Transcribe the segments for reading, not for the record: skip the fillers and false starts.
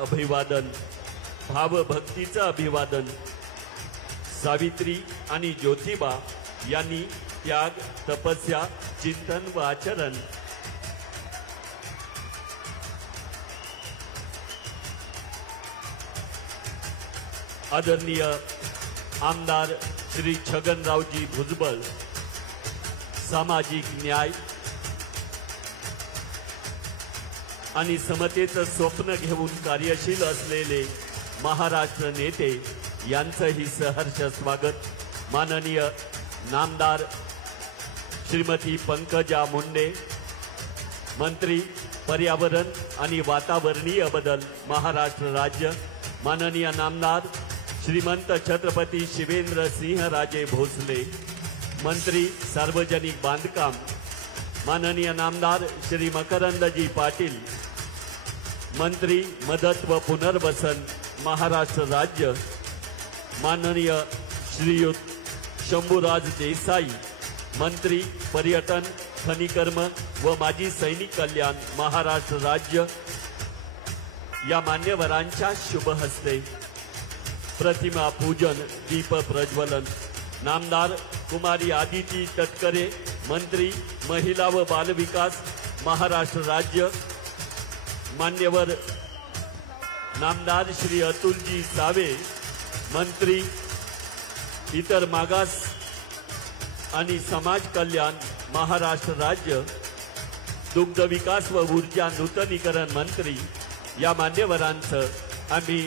अभिवादन, भावभक्तीचं अभिवादन। सावित्री आणि ज्योतिबा यांनी त्याग, तपस्या, चिंतन व आचरण आदरणीय आमदार श्री छगनरावजी भुजबळ सामाजिक न्याय आणि समतेचं स्वप्न घेऊन कार्यशील असलेले महाराष्ट्र नेते यांचंही सहर्ष स्वागत। माननीय नामदार श्रीमती पंकजा मुंडे, मंत्री पर्यावरण आणि वातावरणीय बदल महाराष्ट्र राज्य, माननीय नामदार श्रीमंत छत्रपती शिवेंद्र सिंह राजे भोसले, मंत्री सार्वजनिक बांधकाम, माननीय नामदार श्री मकरंदजी पाटील, मंत्री मदत व पुनर्वसन महाराष्ट्र राज्य, माननीय श्रीयुत शंभूराज देसाई, मंत्री पर्यटन, खनिकर्म व माजी सैनिक कल्याण महाराष्ट्र राज्य, या मान्यवरांच्या शुभ हस्ते प्रतिमा पूजन, दीप प्रज्वलन। नामदार कुमारी आदिती तटकरे, मंत्री महिला व बाल विकास महाराष्ट्र राज्य, मान्यवर नामदार श्री अतुलजी सावे, मंत्री इतर मागास आणि समाज कल्याण महाराष्ट्र राज्य, दुग्ध विकास व ऊर्जा नूतनीकरण मंत्री, या मान्यवरांचं आम्ही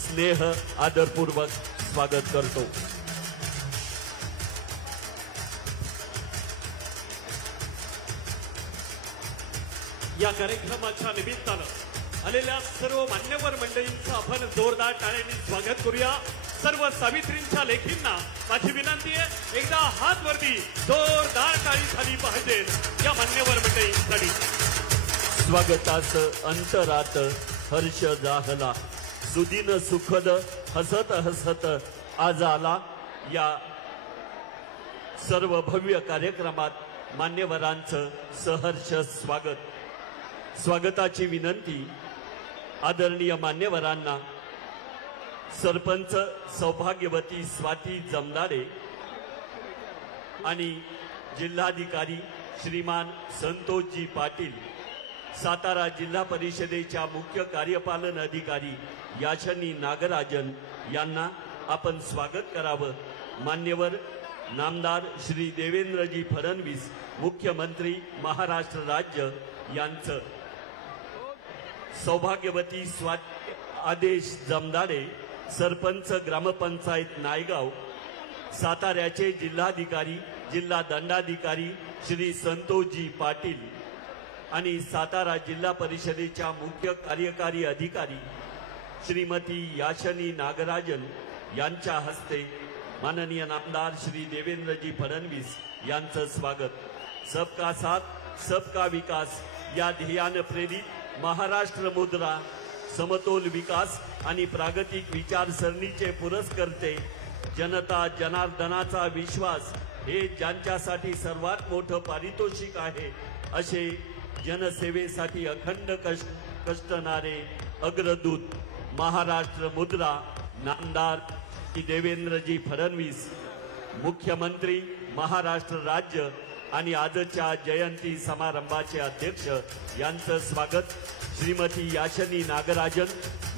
स्नेह आदरपूर्वक स्वागत करतो। या कार्यक्रमाच्या निमित्तानं आलेल्या सर्व मान्यवर मंडळींचं आपण जोरदार टाळ्यांनी स्वागत करूया। सर्व सावित्रींच्या लेखींना माझी विनंती आहे, एकदा हात वरती जोरदार टाळी झाली पाहिजे या मान्यवर मंडळींसाठी। स्वागतास अंतरात हर्ष जाहला, सुदिन सुखद हसत हसत आज आला। या सर्व भव्य कार्यक्रमात मान्यवरांचं सहर्ष स्वागत। स्वागताची विनंती आदरणीय मान्यवरांना सरपंच सौभाग्यवती स्वाती जमदाडे आणि जिल्हाधिकारी श्रीमान संतोषजी पाटील, सातारा जिल्हा परिषदेच्या मुख्य कार्यपालन अधिकारी याचनी नागराजन यांना आपण स्वागत करावं। मान्यवर नामदार श्री देवेंद्रजी फडणवीस, मुख्यमंत्री महाराष्ट्र राज्य यांचं सौभाग्यवती स्वाती आदेश जमदाडे, सरपंच ग्रामपंचायत नायगाव, साताऱ्याचे जिल्हाधिकारी जिल्हा दंडाधिकारी श्री संतोषजी पाटील आणि सातारा जिल्हा परिषदेच्या मुख्य कार्यकारी अधिकारी श्रीमती याचनी नागराजन यांच्या हस्ते माननीय नामदार श्री देवेंद्रजी फडणवीस यांचं स्वागत। सबका साथ सबका विकास या ध्येयाने प्रेरित महाराष्ट्र मुद्रा, समतोल विकास आणि प्रागतिक विचारसरणीचे पुरस्कर्ते, जनता जनार्दनाचा विश्वास हे ज्यांच्यासाठी सर्वात मोठं पारितोषिक आहे, असे जनसेवेसाठी अखंड कष्टणारे अग्रदूत महाराष्ट्र मुद्रा नामदार देवेंद्रजी फडणवीस, मुख्यमंत्री महाराष्ट्र राज्य आणि आजच्या जयंती समारंभाचे अध्यक्ष यांचं स्वागत। श्रीमती याचनी नागराजन,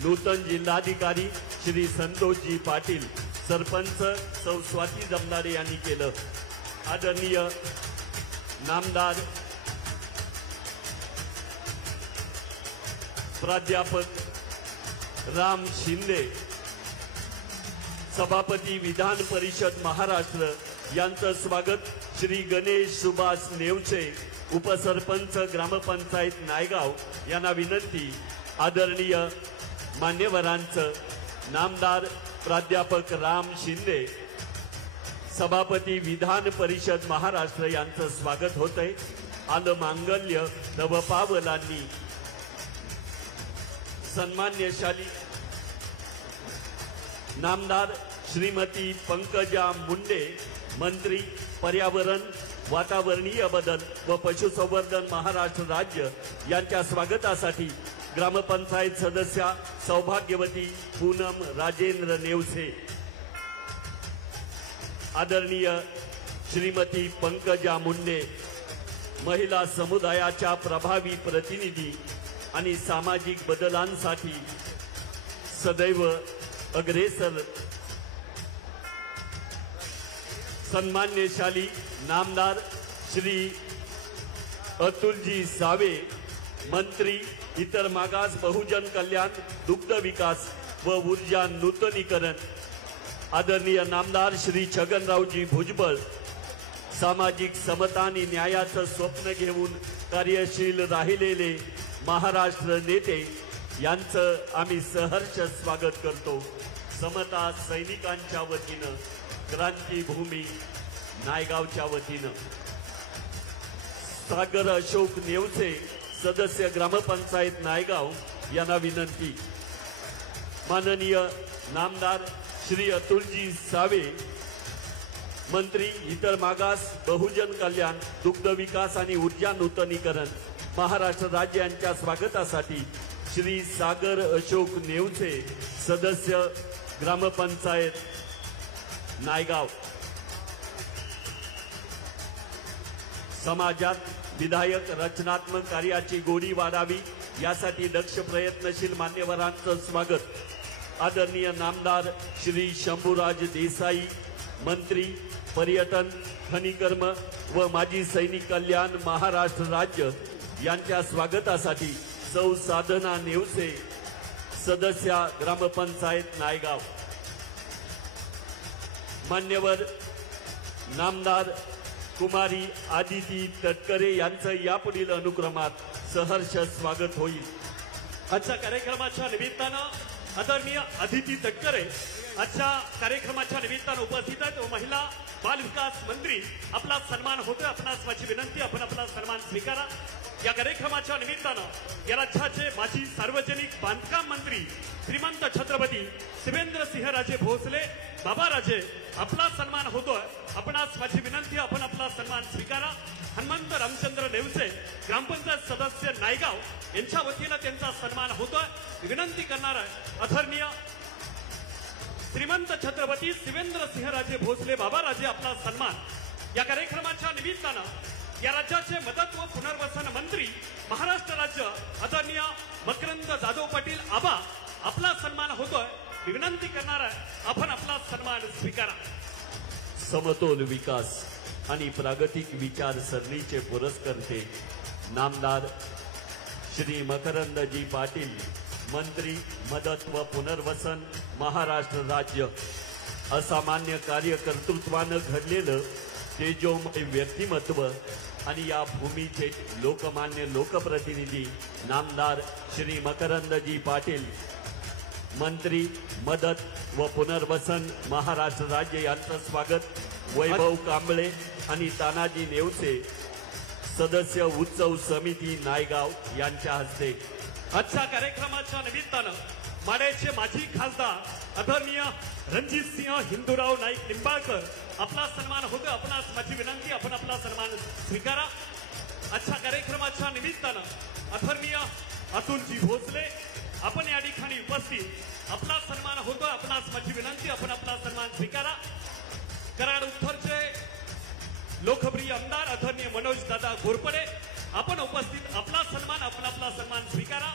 नूतन जिल्हाधिकारी श्री संतोषजी पाटील, सरपंच सौ स्वाती जमदाडे यांनी केलं। आदरणीय नामदार प्राध्यापक राम शिंदे, सभापती विधान परिषद महाराष्ट्र यांचं स्वागत। श्री गणेश सुभाष नेवचे, उपसरपंच ग्रामपंचायत नायगाव यांना विनंती, आदरणीय मान्यवरांचं नामदार प्राध्यापक राम शिंदे, सभापती विधान परिषद महाराष्ट्र यांचं स्वागत होतंय। आलं मांगल्य तव पावलांनी, सन्मान्यशाली नामदार श्रीमती पंकजा मुंडे, मंत्री पर्यावरण, वातावरणीय बदल व पशुसंवर्धन महाराष्ट्र राज्य यांच्या स्वागतासाठी ग्रामपंचायत सदस्या सौभाग्यवती पूनम राजेंद्र नेवसे, आदरणीय श्रीमती पंकजा मुंडे, महिला समुदायाच्या प्रभावी प्रतिनिधी आणि सामाजिक बदलांसाठी सदैव अग्रेसर सन्मान्यशाली नामदार श्री अतुलजी सावे, मंत्री इतर मागास बहुजन कल्याण, दुग्ध विकास व ऊर्जा नूतनीकरण, आदरणीय नामदार श्री छगनरावजी भुजबळ, सामाजिक समता आणि न्यायाचं स्वप्न घेऊन कार्यशील राहिलेले महाराष्ट्र नेते यांचं आम्ही सहर्ष स्वागत करतो. समता सैनिकांच्या वतीनं, क्रांतीभूमी नायगावच्या वतीनं सागर अशोक नेवसे, सदस्य ग्रामपंचायत नायगाव यांना विनंती. माननीय नामदार श्री अतुलजी सावे, मंत्री इतर मागास बहुजन कल्याण, दुग्ध विकास आणि ऊर्जा नूतनीकरण, महाराष्ट्र राज्य यांच्या स्वागतासाठी श्री सागर अशोक नेवसे, सदस्य ग्रामपंचायत नायगाव. समाजात विधायक रचनात्मक कार्याची गोडी वाढावी यासाठी दक्ष प्रयत्नशील मान्यवरांचं स्वागत. आदरणीय नामदार श्री शंभूराज देसाई, मंत्री पर्यटन, खनिकर्म व माजी सैनिक कल्याण, महाराष्ट्र राज्य यांच्या स्वागतासाठी सौ साधना नेवसे, सदस्य ग्रामपंचायत नायगाव. मान्यवर नामदार कुमारी आदिती तटकरे यांचं यापुढील अनुक्रमात सहर्ष स्वागत होईल. आजच्या कार्यक्रमाच्या निमित्तानं आदरणीय आदिती तटकरे आजच्या कार्यक्रमाच्या निमित्तानं उपस्थित आहेत. महिला बाल विकास मंत्री, आपला सन्मान होतोय. आपणास माझी विनंती, आपण आपला सन्मान स्वीकारा. या कार्यक्रमाच्या निमित्तानं या राज्याचे माजी सार्वजनिक बांधकाम मंत्री श्रीमंत छत्रपती शिवेंद्रसिंहराजे भोसले बाबाराजे, आपला सन्मान होतोय. आपणास माझी विनंती, आपण आपला सन्मान स्वीकारा. हनुमंत रामचंद्र नेवसे, ग्रामपंचायत सदस्य नायगाव यांच्या वतीनं त्यांचा सन्मान होतोय. विनंती करणार आहे आदरणीय श्रीमंत छत्रपती शिवेंद्रसिंहराजे भोसले बाबाराजे, आपला सन्मान. या कार्यक्रमाच्या निमित्तानं या राज्याचे मदत व पुनर्वसन मंत्री महाराष्ट्र राज्य आदरणीय मकरंद जाधव पाटील आबा, आपला सन्मान होतोय. विनंती करणार आहे, आपण आपला सन्मान स्वीकारा. समतोल विकास आणि प्रागतिक विचारसरणीचे पुरस्कर्ते नामदार श्री मकरंदजी पाटील, मंत्री मदत व पुनर्वसन, महाराष्ट्र राज्य. असामान्य कार्य कर्तृत्वानं घडलेलं तेजोमय व्यक्तिमत्व आणि या भूमीचे लोकमान्य लोकप्रतिनिधी नामदार श्री मकरंदजी पाटील, मंत्री मदत व पुनर्वसन, महाराष्ट्र राज्य यांचं स्वागत. वैभव कांबळे आणि तानाजी नेवसे, सदस्य उत्सव समिती नायगाव यांच्या हस्ते. आजच्या कार्यक्रमाच्या निमित्तानं माड्याचे माजी खासदार आदरणीय रणजितसिंह हिंदूराव नाईक निंबाळकर, आपला सन्मान होतो. आपणास माझी विनंती, आपण आपला सन्मान स्वीकारा. आजच्या कार्यक्रमाच्या निमित्तानं आदरणीय अतुलजी भोसले, आपण या ठिकाणी उपस्थित, आपला सन्मान होतो. आपणास माझी विनंती, आपण आपला सन्मान स्वीकारा. कराड उत्तरचे लोकप्रिय आमदार आदरणीय मनोज दादा घोरपडे, आपण उपस्थित, आपला सन्मान, आपण आपला सन्मान स्वीकारा.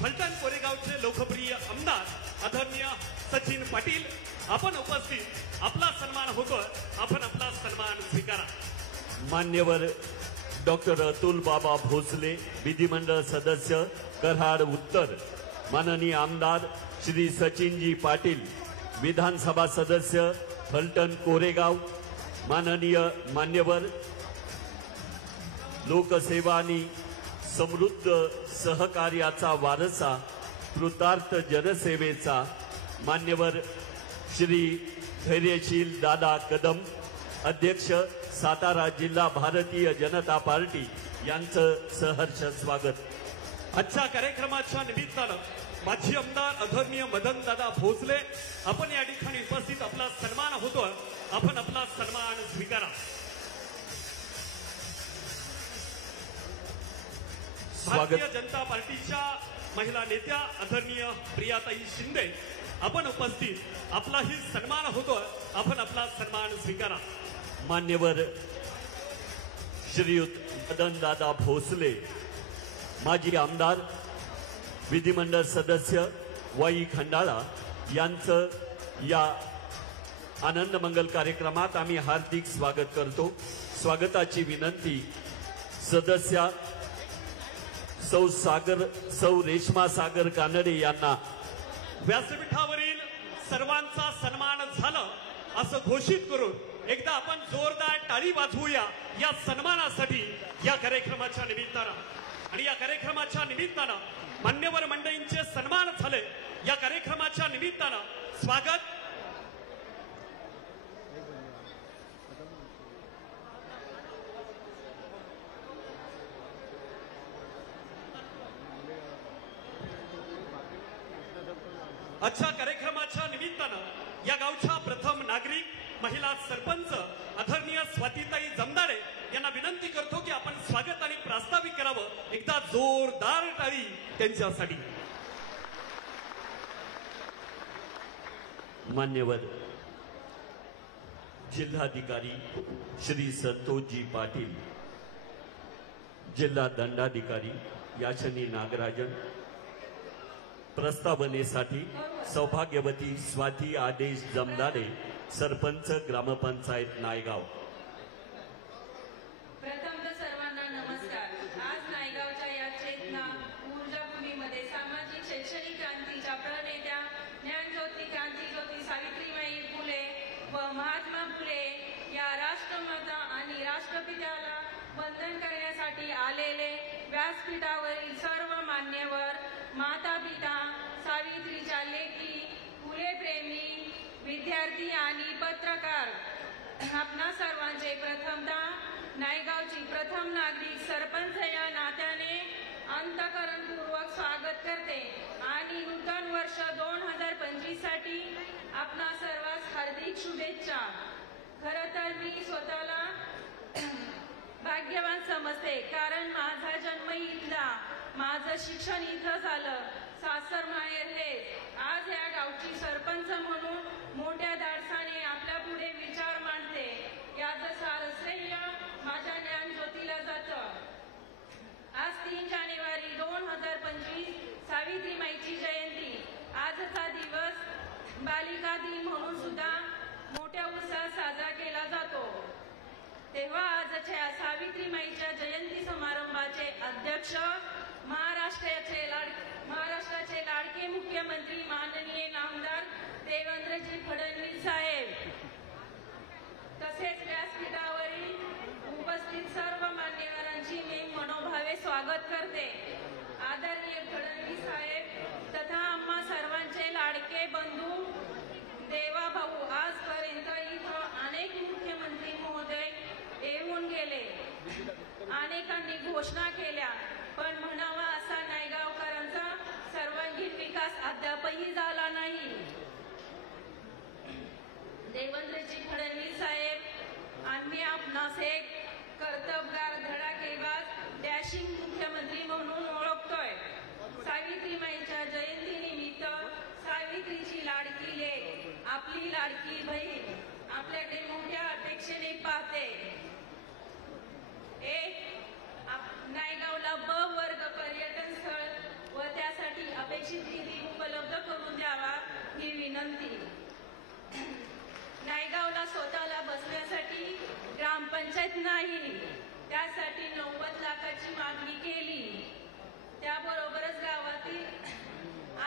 फलटण कोरेगावचे लोकप्रिय आमदार आदरणीय सचिन पाटील, आपण उपस्थित, आपला सन्मान होतोय. आपण आपला सन्मान स्वीकारा. मान्यवर डॉक्टर अतुल बाबा भोसले, विधिमंडळ सदस्य कराड उत्तर. माननीय आमदार श्री सचिनजी पाटील, विधानसभा सदस्य फलटण कोरेगाव. माननीय मान्यवर लोकसेवा आणि समृद्ध सहकार्याचा वारसा, कृतार्थ जनसेवेचा मान्यवर श्री धैर्यशील दादा कदम, अध्यक्ष सातारा जिल्हा भारतीय जनता पार्टी यांचं सहर्ष स्वागत. आजच्या कार्यक्रमाच्या निमित्तानं माजी आमदार आदरणीय मदन दादा भोसले, आपण या ठिकाणी उपस्थित, आपला सन्मान होतोय. आपण आपला सन्मान स्वीकारा. भारतीय जनता पार्टीच्या महिला नेत्या आदरणीय प्रियाताई शिंदे आपण उपस्थित, आपलाही सन्मान होतोय, आपण आपला सन्मान स्वीकारा. मान्यवर श्रीयुत मदनदादा भोसले, माजी आमदार, विधिमंडळ सदस्य वाई खंडाळा यांचं या आनंद मंगल कार्यक्रमात आम्ही हार्दिक स्वागत करतो. स्वागताची विनंती सदस्या सौ रेश्मा सागर कानडे यांना. व्यासपीठावरील सर्वांचा सन्मान झाला असं घोषित करून एकदा आपण जोरदार टाळी वाजवूया या सन्मानासाठी, या कार्यक्रमाच्या निमित्तानं. आणि या कार्यक्रमाच्या निमित्तानं मान्यवर मंडळींचे सन्मान झाले. या कार्यक्रमाच्या निमित्तानं स्वागत. आजच्या कार्यक्रमाच्या निमित्तानं या गावच्या प्रथम नागरिक, महिला सरपंच आदरणीय स्वातीताई जमदारे यांना विनंती करतो की आपण स्वागत आणि प्रास्ताविक करावं. एकदा जोरदार टाळी त्यांच्यासाठी. मान्यवर जिल्हाधिकारी श्री संतोषजी पाटील, जिल्हा दंडाधिकारी याचनी नागराजन, प्रस्तावनेसाठी सौभाग्यवती स्वाती आदेश जमदारे, सरपंच ग्रामपंचायत नायगाव. प्रथमतः सर्वांना नमस्कार. आज नायगावच्या या चेतना ऊर्जा भूमीमध्ये सामाजिक शैक्षणिक क्रांतीच्या प्रणेत्या ज्ञानज्योती क्रांतीज्योती सावित्रीबाई फुले व महात्मा फुले या राष्ट्रमाता आणि राष्ट्रपित्याला वंदन करण्यासाठी आलेले व्यासपीठावरील सर्व मान्यवर, माता पिता, सावित्रीच्या लेकी, फुले प्रेमी, विद्यार्थी आणि पत्रकार, आपणा सर्वांचे प्रथमतः नायगावची प्रथम नागरिक सरपंच या नात्याने अंतःकरणपूर्वक स्वागत करते आणि नूतन वर्ष 2025 साठी आपणा सर्वांस हार्दिक शुभेच्छा. खरं तर मी स्वतःला भाग्यवान समजते, कारण माझा जन्म इथला, माझं शिक्षण इथं झालं, सासर माहेर हे. आज या गावची सरपंच म्हणून मोठ्या धाडसाने आपल्या पुढे विचार मांडते. याचं सारं श्रेय माझ्या ज्ञानज्योतीला जातं. आज 3 जानेवारी 2025 सावित्रीमाईची जयंती. आजचा दिवस बालिका दिन म्हणून सुद्धा मोठ्या उत्साहात साजरा केला जातो. तेव्हा आजच्या सावित्रीमाईच्या जयंती समारंभाचे अध्यक्ष महाराष्ट्राचे लाडके मुख्यमंत्री माननीय नामदार देवेंद्रजी फडणवीस साहेब, तसेच व्यासपीठावरील उपस्थित सर्व मान्यवरांची मी मनोभावे स्वागत करते. आदरणीय फडणवीस साहेब तथा आम्हा सर्वांचे लाडके बंधू देवाभाऊ, आजपर्यंत इथं अनेक मुख्यमंत्री महोदय येऊन गेले, अनेकांनी घोषणा केल्या, पण म्हणावा असा नायगावकरांचा सर्वांगीण विकास अद्यापही झाला नाही. देवेंद्रजी फडणवीस साहेब, आम्ही आपणास एक कर्तबगार, धडाकेबाज, डॅशिंग मुख्यमंत्री म्हणून ओळखतोय. सावित्रीमाईच्या जयंतीनिमित्त सावित्रीची लाडकी लेक, आपली लाडकी बहीण आपल्याकडे मोठ्या अपेक्षेने पाहते. एक नायगावला ब वर्ग पर्यटन स्थळ व त्यासाठी अपेक्षित निधी उपलब्ध करून द्यावा ही विनंती. नायगावला स्वतःला बसण्यासाठी ग्रामपंचायत नाही, त्यासाठी 90 लाखाची मागणी केली. त्याबरोबरच गावातील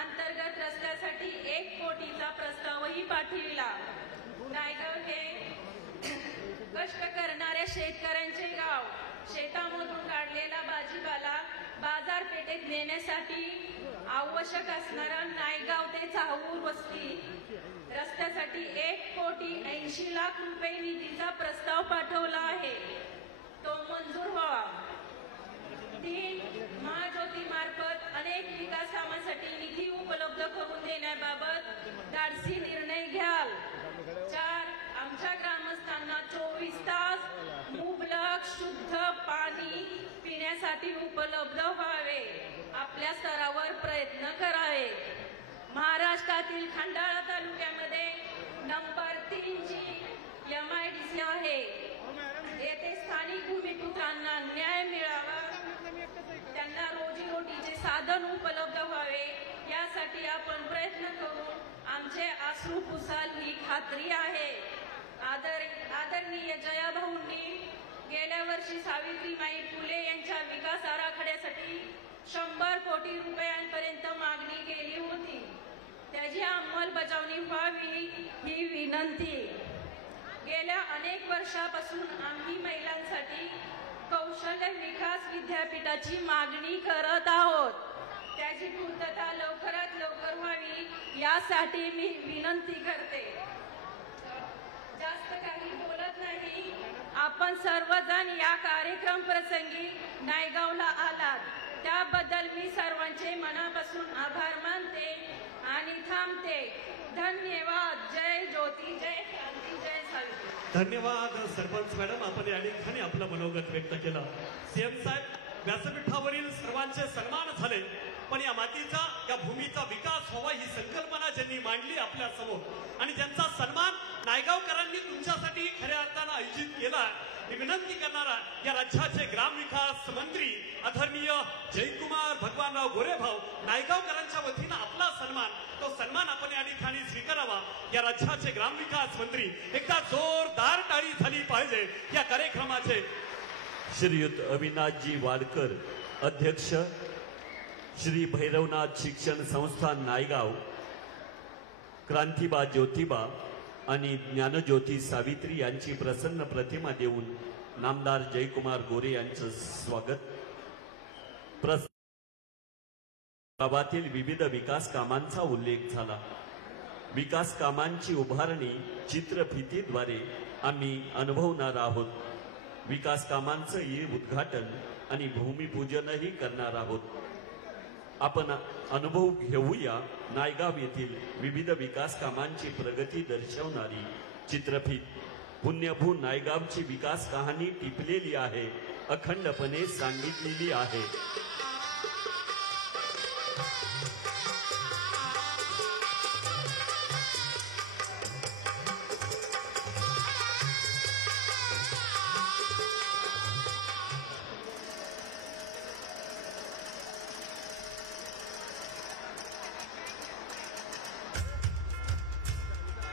अंतर्गत रस्त्यासाठी 1 कोटीचा प्रस्तावही पाठविला. नायगाव हे कष्ट करणाऱ्या शेतकऱ्यांचे गाव. शेतामधून काढलेला भाजीपाला बाजारपेठेत नेण्यासाठी आवश्यक असणारा नायगाव ते चाहूर वस्ती रस्त्यासाठी 1,80,00,000 रुपये निधीचा प्रस्ताव पाठवला आहे. तो मंजूर व्हावा. 3 महाज्योती मार्फत अनेक विकास कामांसाठी निधी उपलब्ध करून देण्याबाबत धाडसी निर्णय घ्याल. 4 आमच्या ग्रामस्थांना 24 तास मुबलक शुद्ध पाणी पिण्यासाठी करण्यासाठी उपलब्ध व्हावे, आपल्या स्तरावर प्रयत्न करावे. महाराष्ट्रातील खंडाळा तालुक्यामध्ये नंबर 3 ची MIDC आहे. येथे स्थानिक भूमिपुत्रांना न्याय मिळावा, त्यांना रोजीरोटीचे साधन उपलब्ध व्हावे यासाठी आपण प्रयत्न करू. आमचे अश्रू पुसाल ही खात्री आहे. आदरणीय जयाभाऊंनी गेल्या वर्षी सावित्रीबाई फुले यांच्या विकास आराखड्यासाठी 100 कोटी रुपयांपर्यंत मागणी केली होती. त्याची अंमलबजावणी व्हावी ही विनंती. गेल्या अनेक वर्षापासून आम्ही महिलांसाठी कौशल्य विकास विद्यापीठाची मागणी करत आहोत. त्याची पूर्तता लवकरात लवकर व्हावी यासाठी मी विनंती करते. जास्त काही बोलत नाही. आपण सर्वजण या कार्यक्रम प्रसंगी नायगावला आलात त्याबद्दल मी सर्वांचे मनापासून आभार मानते आणि थांबते. धन्यवाद. जय ज्योती, जय क्रांती, जय सावित्री. धन्यवाद सरपंच मॅडम, आपण या ठिकाणी आपलं मनोगत व्यक्त केलं. सीएम साहेब, व्यासपीठावरील सर्वांचे सन्मान झाले, पण या मातीचा, या भूमीचा विकास व्हावा ही संकल्पना ज्यांनी मांडली आपल्या समोर आणि ज्यांचा सन्मान नायगावकरांनी तुमच्यासाठी खऱ्या अर्थानं आयोजित केला, ही विनंती करणारा या राज्याचे ग्रामविकास मंत्री आदरणीय जयकुमार भगवानराव गोरेभाऊ, नायगावकरांच्या वतीनं आपला सन्मान, तो सन्मान आपण या ठिकाणी स्वीकारावा. या राज्याचे ग्रामविकास मंत्री, एकदा जोरदार टाळी झाली पाहिजे या कार्यक्रमाचे. श्रीयुत अविनाशजी वाडकर, अध्यक्ष श्री भैरवनाथ शिक्षण संस्था नायगाव, क्रांतिबा ज्योतिबा आणि ज्ञानज्योती सावित्री यांची प्रसन्न प्रतिमा देऊन नामदार जयकुमार गोरे यांचं स्वागत. गावातील विविध विकास कामांचा उल्लेख झाला. विकास कामांची उभारणी चित्रफितीद्वारे आम्ही अनुभवणार आहोत. विकास कामांचं उद्घाटन आणि भूमिपूजनही करणार आहोत. आपण अनुभव घेऊया नायगाव येथील विविध विकास कामांची प्रगती दर्शवणारी चित्रफीत. पुण्यभू नायगावची विकास कहाणी टिपलेली आहे, अखंडपणे सांगितलेली आहे.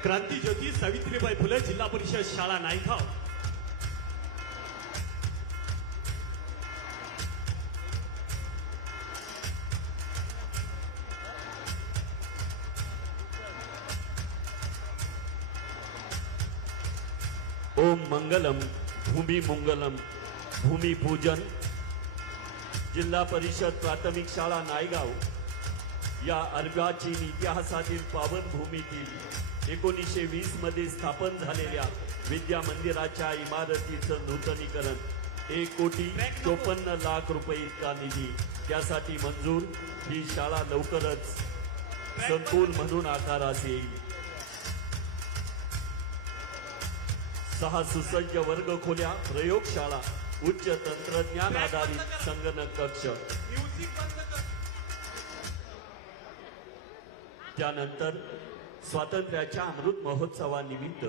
क्रांतिज्योती सावित्रीबाई फुले जिल्हा परिषद शाळा नायगाव. ओम मंगलम भूमी मंगलम भूमिपूजन. जिल्हा परिषद प्राथमिक शाळा नायगाव या अर्वाचीन इतिहासातील पावन भूमीतील 1920 मध्ये स्थापन झालेल्या विद्या मंदिराच्या इमारतीचं नूतनीकरण 1,54,00,000 रुपये इतका निधी त्यासाठी मंजूर. ही शाळा लवकरच संकुल म्हणून आकारास येईल. 6 सुसज्ज वर्ग खोल्या, प्रयोगशाळा, उच्च तंत्रज्ञान आधारित संगणक कक्ष. त्यानंतर स्वातंत्र्याच्या अमृत महोत्सवानिमित्त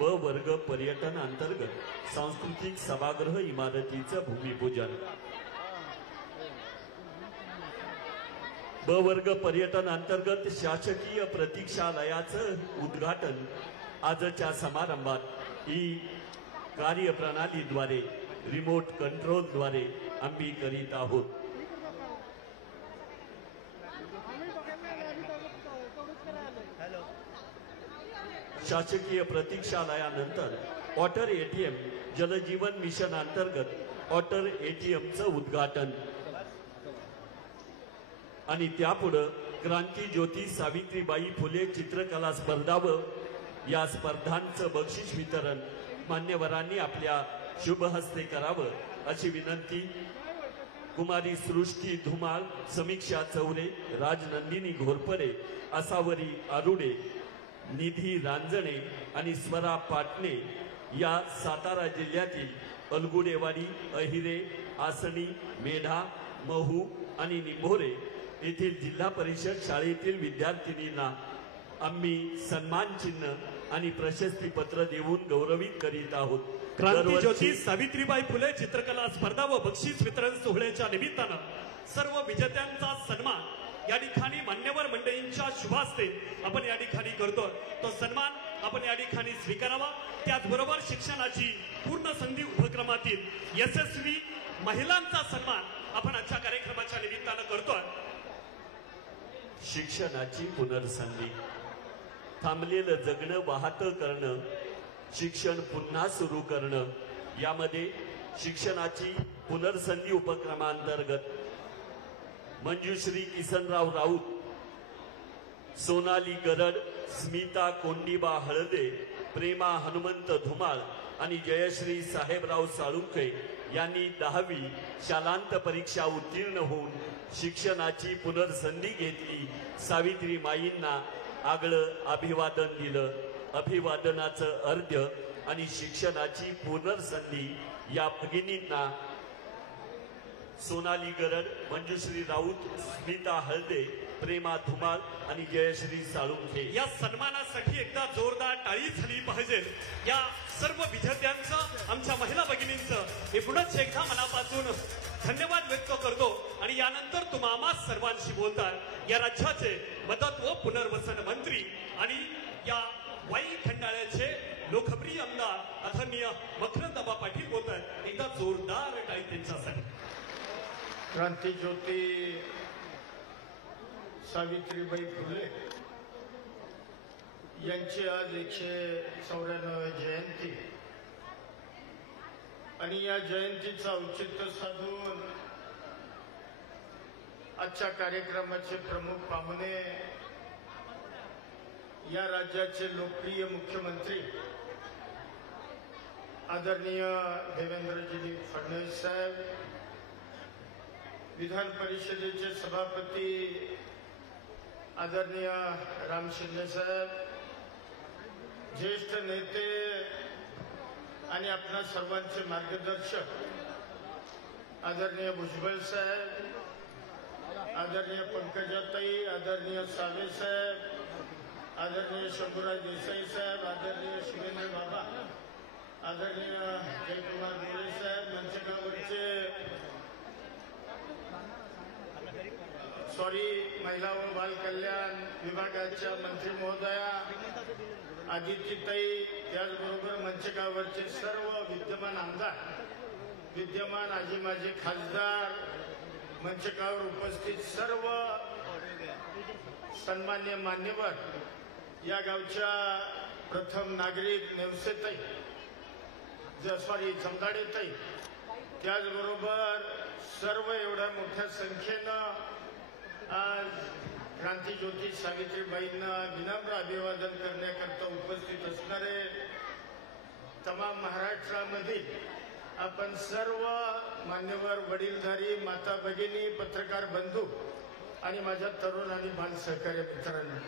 ब वर्ग पर्यटन अंतर्गत सांस्कृतिक सभागृह इमारतीचं भूमिपूजन. ब वर्ग पर्यटन अंतर्गत शासकीय प्रतीक्षालयाचं उद्घाटन आजच्या समारंभात ही कार्यप्रणालीद्वारे रिमोट कंट्रोलद्वारे आम्ही करीत आहोत. शासकीय प्रतीक्षालयानंतर वॉटर एटीएम, जलजीवन मिशन अंतर्गत वॉटर एटीएमचं उद्घाटन आणि त्यापुढे क्रांतिज्योती सावित्रीबाई फुले चित्रकला स्पर्धा व या स्पर्धांचं बक्षीस वितरण मान्यवरांनी आपल्या शुभ हस्ते करावं अशी विनंती कुमारी सृष्टी धुमाळ, समीक्षा चौरे, राजनंदिनी घोरपरे, आसावरी आरुडे, निधी रांजणे आणि स्वरा पाटणे या सातारा जिल्ह्यातील अलगुडेवाडी, अहिरे, आसणी, मेढा, महू आणि निंभोरे येथील जिल्हा परिषद शाळेतील विद्यार्थिनींना आम्ही सन्मान चिन्ह आणि प्रशस्ती पत्र देऊन गौरवित करीत आहोत. क्रांती दरवर्षी ज्योती सावित्रीबाई फुले चित्रकला स्पर्धा व बक्षीस वितरण सोहळ्याच्या निमित्तानं सर्व विजेत्यांचा सन्मान या ठिकाणी मान्यवर मंडळींच्या शुभास्ते आपण या ठिकाणी करतोय. तो सन्मान आपण या ठिकाणी स्वीकारावा. त्याचबरोबर शिक्षणाची पूर्ण संधी उपक्रमातील यशस्वी महिलांचा सन्मान आपण आजच्या कार्यक्रमाच्या निमित्तानं करतोय. शिक्षणाची पुनर्संधी, थांबलेलं जगणं वाहतं करणं, शिक्षण पुन्हा सुरू करणं, यामध्ये शिक्षणाची पुनर्संधी उपक्रमांतर्गत मंजुश्री किसनराव राऊत, सोनाली गरड, स्मिता कोंडीबा हळदे, प्रेमा हनुमंत धुमाळ आणि जयश्री साहेबराव साळुंखे यांनी 10वी शालांत परीक्षा उत्तीर्ण होऊन शिक्षणाची पुनर्संधी घेतली. सावित्री माईंना आगळं अभिवादन दिलं. अभिवादनाचं अर्ध्य आणि शिक्षणाची पुनर्संधी या भगिनींना सोनाली गरड, मंजुश्री राऊत, स्मिता हळदे, प्रेमा धुमाळ आणि जयश्री साळुंखे या सन्मानासाठी एकदा जोरदार टाळी झाली पाहिजे. या सर्व विद्यार्थ्यांचं, आमच्या महिला भगिनींचं हे पुनश्च एकदा मनापासून धन्यवाद व्यक्त करतो. आणि यानंतर तुम्हा आम्हा सर्वांशी बोलतात या राज्याचे मदत व पुनर्वसन मंत्री आणि या वाई खंडाळ्याचे लोकप्रिय आमदार आदरणीय मकरंद पाटील बोलतात. एकदा जोरदार टाळी त्यांच्यासाठी. क्रांती ज्योती सावित्रीबाई फुले यांची आज 194 जयंती आणि या जयंतीचं औचित्य साधून आजच्या कार्यक्रमाचे प्रमुख पाहुणे या राज्याचे लोकप्रिय मुख्यमंत्री आदरणीय देवेंद्रजी फडणवीस साहेब, विधान परिषदेचे सभापती आदरणीय राम शिंदे साहेब, ज्येष्ठ नेते आणि आपणा सर्वांचे मार्गदर्शक आदरणीय भुजबळ साहेब, आदरणीय पंकजाताई, आदरणीय सावे साहेब, आदरणीय शंभूराज देसाई साहेब, आदरणीय शिवेंद्र बाबा, आदरणीय जयकुमार गोरे साहेब, मंचगावरचे महिला व बाल कल्याण विभागाच्या मंत्री महोदया आदित्यताई, त्याचबरोबर मंचगावरचे सर्व विद्यमान आमदार, विद्यमान आजी माजी खासदार, मंचकावर उपस्थित सर्व सन्मान्य मान्यवर, या गावच्या प्रथम नागरिक नेवसेताई, जमदाडेताई, त्याचबरोबर सर्व एवढ्या मोठ्या संख्येनं आज क्रांती ज्योती सावित्रीबाईंना विनम्र अभिवादन करण्याकरता उपस्थित असणारे तमाम महाराष्ट्रामधील आपण सर्व मान्यवर, वडीलधारी, माता भगिनी, पत्रकार बंधू आणि माझ्या तरुण आणि बाल सहकार्य मित्रांनो,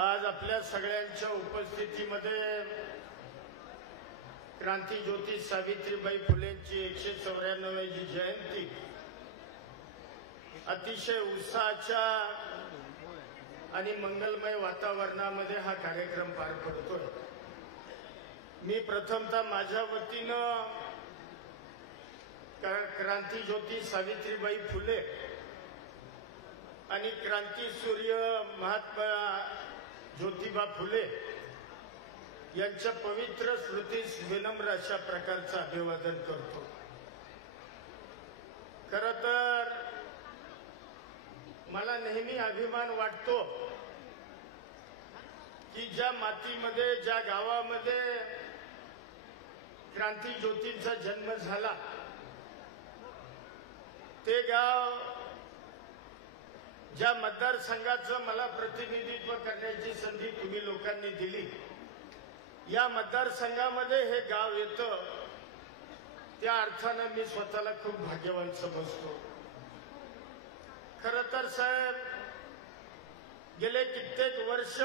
आज आपल्या सगळ्यांच्या उपस्थितीमध्ये क्रांती ज्योती सावित्रीबाई फुलेंची 194वी जयंती अतिशय उत्साहाच्या आणि मंगलमय वातावरणामध्ये हा कार्यक्रम पार पडतोय. मी प्रथमतः माझ्या वतीनं क्रांती ज्योती सावित्रीबाई फुले आणि क्रांती सूर्य महात्मा ज्योतिबा फुले यांच्या पवित्र स्मृतीस विनम्र अशा प्रकारचं अभिवादन करतो. खरं तर मला नेहमी अभिमान वाटतो की ज्या मातीमध्ये, ज्या गावामध्ये क्रांती ज्योतींचा जन्म झाला ते गाव, ज्या मतदारसंघाचं मला प्रतिनिधित्व करण्याची संधी तुम्ही लोकांनी दिली, या मतदारसंघामध्ये हे गाव येतं, त्या अर्थानं मी स्वतःला खूप भाग्यवान समजतो. खरं तर साहेब, गेले कित्येक वर्ष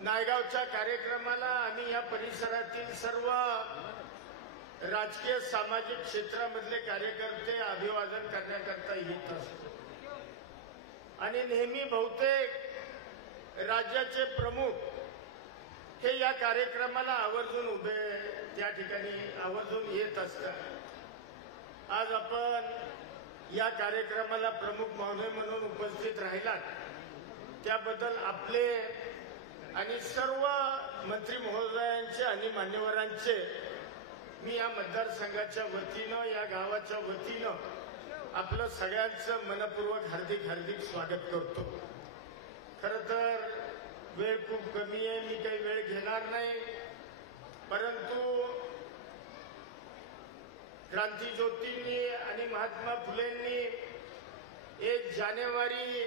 नायगावच्या कार्यक्रमाला आम्ही या परिसरातील सर्व राजकीय सामाजिक क्षेत्रामधले कार्यकर्ते अभिवादन करण्याकरता येत असतो आणि नेहमी बहुतेक राज्याचे प्रमुख हे या कार्यक्रमाला आवर्जून उभे त्या ठिकाणी आवर्जून येत असतात। आज आपण या कार्यक्रमाला प्रमुख महोदय म्हणून उपस्थित राहिलात त्याबद्दल आपले आणि सर्व मंत्री महोदयांचे आणि मान्यवरांचे मी या मतदारसंघाच्या वतीनं या गावाच्या वतीनं आपलं सगळ्यांचं मनपूर्वक हार्दिक हार्दिक स्वागत करतो। खरं तर वेळ खूप कमी आहे, मी काही वेळ घेणार नाही, परंतु क्रांतीज्योतींनी आणि महात्मा फुलेंनी 1 जानेवारी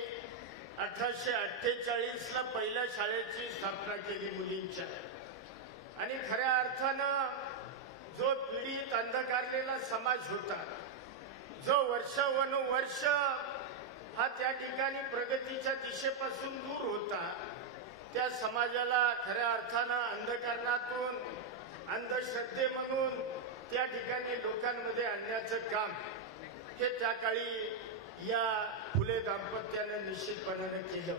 1848 ला पहिल्या शाळेची स्थापना केली मुलींच्या आणि खऱ्या अर्थानं जो पीडित अंधकारलेला समाज होता, जो वर्षानुवर्ष हा त्या ठिकाणी प्रगतीच्या दिशेपासून दूर होता, त्या समाजाला खऱ्या अर्थानं अंधकारणातून अंधश्रद्धे म्हणून त्या ठिकाणी लोकांमध्ये आणण्याचं काम हे त्या काळी या फुले दाम्पत्यानं निश्चितपणाने केलं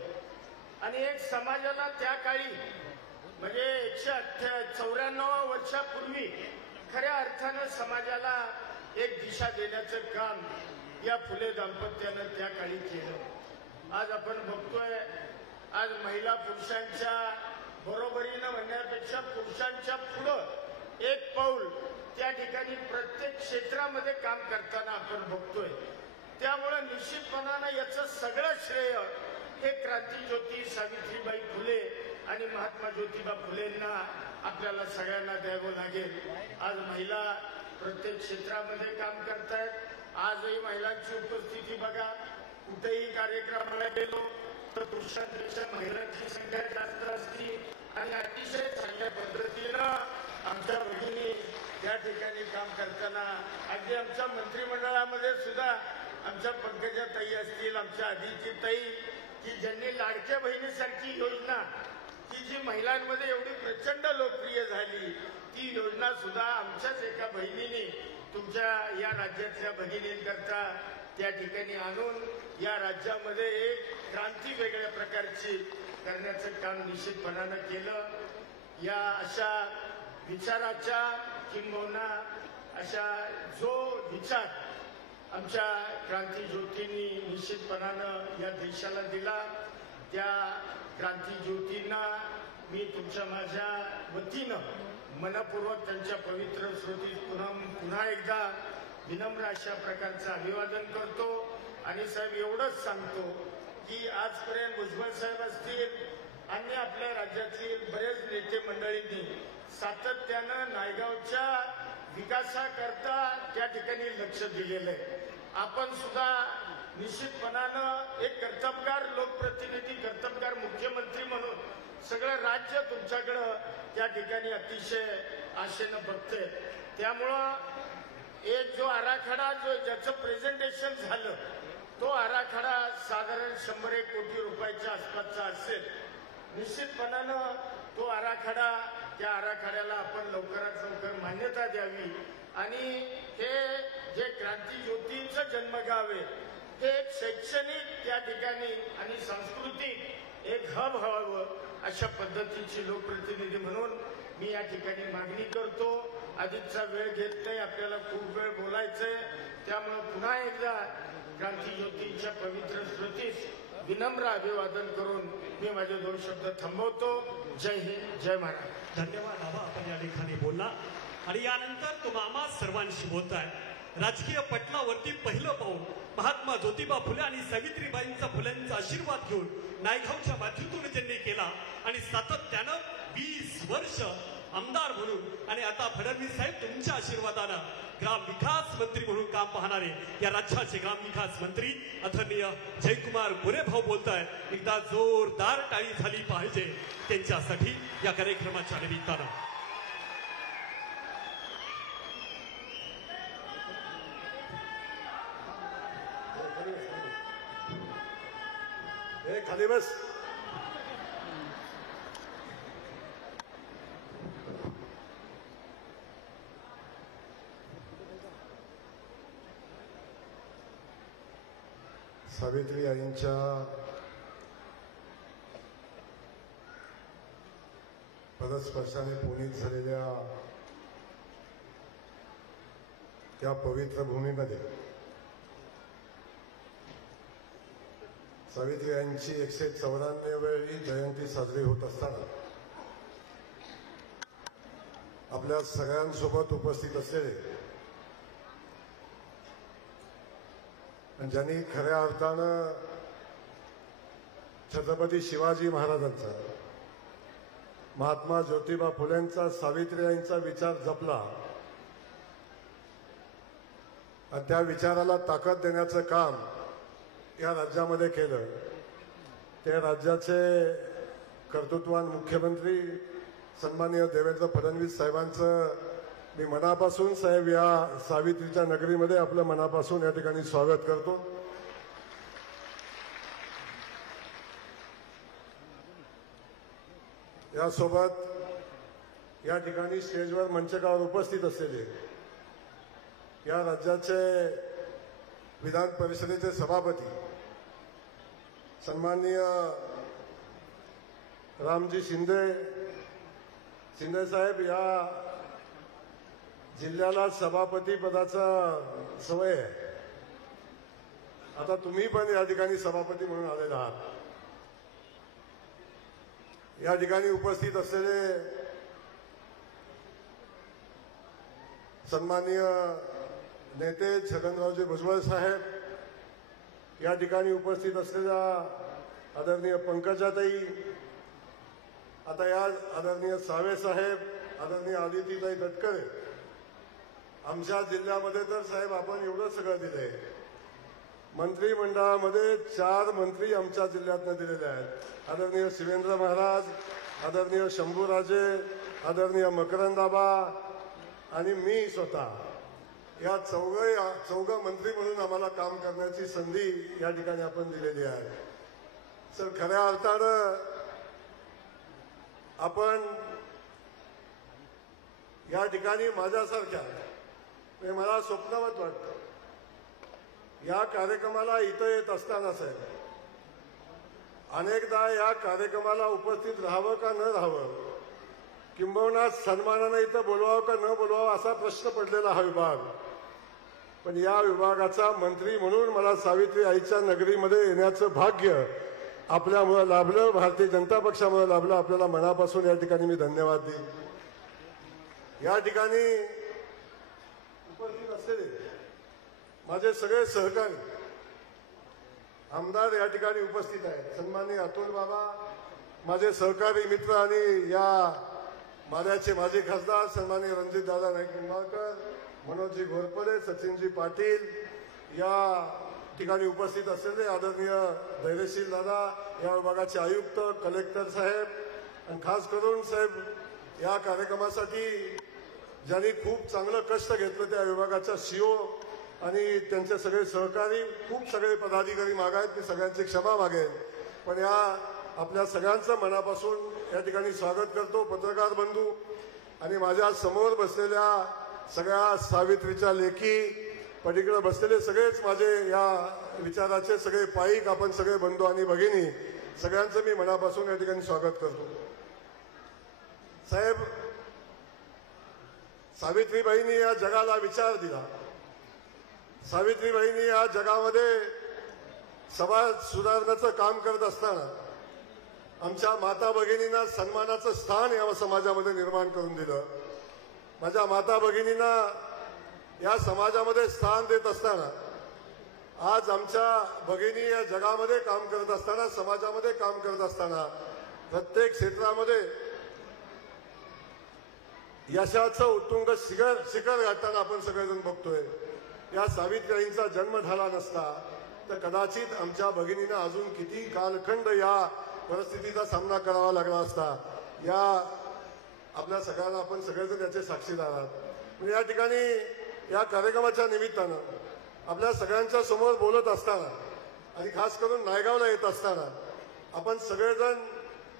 आणि एक समाजाला त्या काळी म्हणजे 194 वर्षापूर्वी खऱ्या अर्थानं समाजाला एक दिशा देण्याचं काम या फुले दाम्पत्यानं त्या काळी केलं। आज आपण बघतोय, आज महिला पुरुषांच्या बरोबरीनं म्हणण्यापेक्षा पुरुषांच्या पुढं एक पाऊल त्या ठिकाणी प्रत्येक क्षेत्रामध्ये काम करताना आपण बघतोय। त्यामुळे निश्चितपणानं याचं सगळं श्रेय हे क्रांतीज्योती सावित्रीबाई फुले आणि महात्मा ज्योतिबा फुलेंना आपल्याला सगळ्यांना द्यावं लागेल। आज महिला प्रत्येक क्षेत्रामध्ये काम करतायत। आजही महिलांची उपस्थिती बघा, कुठेही कार्यक्रमाला गेलो तर पुरुषांपेक्षा महिलांची संख्या जास्त असते आणि अतिशय चांगल्या पद्धतीनं आमच्या भगिनी त्या ठिकाणी काम करताना अगदी आमच्या मंत्रिमंडळामध्ये सुद्धा आमच्या पंकजा ताई असतील, आमच्या आदिती ताई, की ज्यांनी लाडक्या बहिणीसारखी योजना की जी महिलांमध्ये एवढी प्रचंड लोकप्रिय झाली, ती योजना सुद्धा आमच्याच एका बहिणीने तुमच्या या राज्यातल्या भगिनींकरता त्या ठिकाणी आणून या राज्यामध्ये एक क्रांती वेगळ्या प्रकारची करण्याचं काम निश्चितपणानं केलं। या अशा विचाराच्या किंबहुना अशा जो विचार आमच्या क्रांतीज्योतींनी निश्चितपणानं या देशाला दिला, त्या क्रांतीज्योतींना मी तुमच्या माझ्या वतीनं मनपूर्वक त्यांच्या पवित्र स्मृतीत पुन्हा एकदा विनम्र अशा प्रकारचं अभिवादन करतो आणि साहेब एवढंच सांगतो की आजपर्यंत भुजबळ साहेब असतील आणि आपल्या राज्यातील बरेच नेते मंडळींनी सातत्यानं नायगावच्या विकासाकरता त्या ठिकाणी लक्ष दिलेलं आहे। आपण सुद्धा निश्चितपणानं एक कर्तबगार लोकप्रतिनिधी, कर्तबगार मुख्यमंत्री म्हणून सगळं राज्य तुमच्याकडं त्या ठिकाणी अतिशय आशेनं बघते। त्यामुळं एक जो आराखडा ज्याचं प्रेझेंटेशन झालं, तो आराखडा साधारण 100-1 कोटी रुपयाच्या आसपासचा असेल। निश्चितपणानं तो आराखडा, त्या आराखड्याला आपण लवकरात लवकर मान्यता द्यावी आणि हे जे क्रांतीज्योतींचं जन्मगाव आहे हे एक शैक्षणिक त्या ठिकाणी आणि सांस्कृतिक एक हब व्हावं अशा पद्धतीची लोकप्रतिनिधी म्हणून मी या ठिकाणी मागणी करतो। अधिकचा वेळ घेत नाही, आपल्याला खूप वेळ बोलायचंय, त्यामुळे पुन्हा एकदा क्रांतीज्योतींच्या पवित्र स्मृतीस विनम्र अभिवादन करून मी माझे 2 शब्द थांबवतो। जय हिंद, जय महाराष्ट्र। धन्यवाद आबा, आपण या लेखाने बोलला आणि यानंतर तुम्हा आम्हा सर्वांशी बोलताय। राजकीय पटलावरती पहिलं पाऊल महात्मा ज्योतिबा फुले आणि सावित्रीबाईंचा फुलेंचा आशीर्वाद घेऊन नायगावच्या माध्यमातून त्यांनी केला आणि सातत्यानं 20 वर्ष आमदार म्हणून आणि आता फडणवीस साहेब तुमच्या आशीर्वादानं ग्राम विकास मंत्री म्हणून काम पाहणारे या राज्याचे ग्राम विकास मंत्री आदरणीय जयकुमार गोरे भाऊ बोलतायत। एकदा जोरदार टाळी झाली पाहिजे त्यांच्यासाठी या कार्यक्रमाच्या निमित्तानं। खाली बस। सावित्री आईंच्या पदस्पर्शाने पुनीत झालेल्या त्या पवित्र भूमीमध्ये सावित्री यांची 194वी जयंती साजरी होत असताना आपल्या सगळ्यांसोबत उपस्थित असलेले ज्यांनी खऱ्या अर्थानं छत्रपती शिवाजी महाराजांचा, महात्मा ज्योतिबा फुलेंचा, सावित्रीबाईंचा विचार जपला आणि त्या विचाराला ताकद देण्याचं काम या राज्यामध्ये केलं, ते राज्याचे कर्तृत्ववान मुख्यमंत्री सन्माननीय देवेंद्र फडणवीस साहेबांचं मी मनापासून साहेब या सावित्रीच्या नगरीमध्ये आपलं मनापासून या ठिकाणी स्वागत करतो. यासोबत या ठिकाणी स्टेजवर मंचकावर उपस्थित असलेले या राज्याचे विधान परिषदेचे सभापती सन्माननीय रामजी शिंदे साहेब, या जिल्ह्याला सभापती पदाचा सवय आहे. आता तुम्ही पण या ठिकाणी सभापती म्हणून आलेला आहात. या ठिकाणी उपस्थित असलेले सन्माननीय नेते छगनरावजी भुजबळ साहेब, या ठिकाणी उपस्थित असलेल्या आदरणीय पंकजाताई, आता या आदरणीय सावे साहेब, आदरणीय आदितीताई तटकरे, आमच्या जिल्ह्यामध्ये तर साहेब आपण एवढं सगळं दिलंय. मंत्रिमंडळामध्ये 4 मंत्री आमच्या जिल्ह्यातनं दिलेले आहेत. आदरणीय शिवेंद्र महाराज, आदरणीय शंभूराजे, आदरणीय मकरंदाबा आणि मी स्वतः, या चौघं मंत्री म्हणून आम्हाला काम करण्याची संधी या ठिकाणी आपण दिलेली आहे. सर, खऱ्या अर्थानं आपण या ठिकाणी माझ्यासारख्या, मला स्वप्नवत वाटतं, या कार्यक्रमाला इथं येत असताना साहेब अनेकदा या कार्यक्रमाला उपस्थित राहावं का न राहावं, किंबहुना सन्मानानं इथं बोलवावं का न बोलवावं असा प्रश्न पडलेला हा विभाग. पण या विभागाचा मंत्री म्हणून मला सावित्री आईच्या नगरीमध्ये येण्याचं भाग्य आपल्यामुळे लाभलं, भारतीय जनता पक्षामुळे लाभलं. आपल्याला मनापासून या ठिकाणी मी धन्यवाद देईन. या ठिकाणी उपस्थित असलेले माझे सगळे सहकारी आमदार या ठिकाणी उपस्थित आहेत. सन्माननीय अतुल बाबा, माझे सहकारी मित्र आणि या माढ्याचे माजी खासदार सन्माननीय रणजितदादा नाईक निंबाळकर, मनोजी घोरपडे, सचिनजी पाटील, या ठिकाणी उपस्थित असलेले आदरणीय धैर्यशील दादा, या विभागाचे आयुक्त, कलेक्टर साहेब, आणि खास करून साहेब या कार्यक्रमासाठी ज्यांनी खूप चांगलं कष्ट घेतलं त्या विभागाचा सीओ आणि त्यांचे सगळे सहकारी, खूप सगळे पदाधिकारी मागायत, मी सगळ्यांची क्षमा मागेन. पण या आपल्या सगळ्यांचं मनापासून या ठिकाणी स्वागत करतो. पत्रकार बंधू आणि माझ्या समोर बसलेल्या सगळ्या सावित्रीच्या लेखी, पलीकडे बसलेले सगळेच माझे या विचाराचे सगळे पाईक, आपण सगळे बंधू आणि भगिनी, सगळ्यांचं मी मनापासून या ठिकाणी स्वागत करतो. साहेब, सावित्रीबाईंनी या जगाला विचार दिला. सावित्रीबाईंनी या जगामध्ये समाज सुधारण्याचं काम करत असताना आमच्या माता भगिनींना सन्मानाचं स्थान या समाजामध्ये निर्माण करून दिलं. माझ्या माता भगिनींना या समाजामध्ये स्थान देत असताना आज आमच्या भगिनी या जगामध्ये काम करत असताना, समाजामध्ये काम करत असताना, प्रत्येक क्षेत्रामध्ये यशाचं उत्तुंग शिखर गाठताना आपण सगळेजण बघतोय. या सावित्रीबाईंचा जन्म झाला नसता तर कदाचित आमच्या भगिनींना अजून किती कालखंड या परिस्थितीचा सामना करावा लागला असता. या आपल्या सगळ्यांना आपण सगळेजण याचे साक्षीदार आहात. म्हणजे या ठिकाणी या कार्यक्रमाच्या निमित्तानं आपल्या सगळ्यांच्या समोर बोलत असताना आणि खास करून नायगावला येत असताना आपण सगळेजण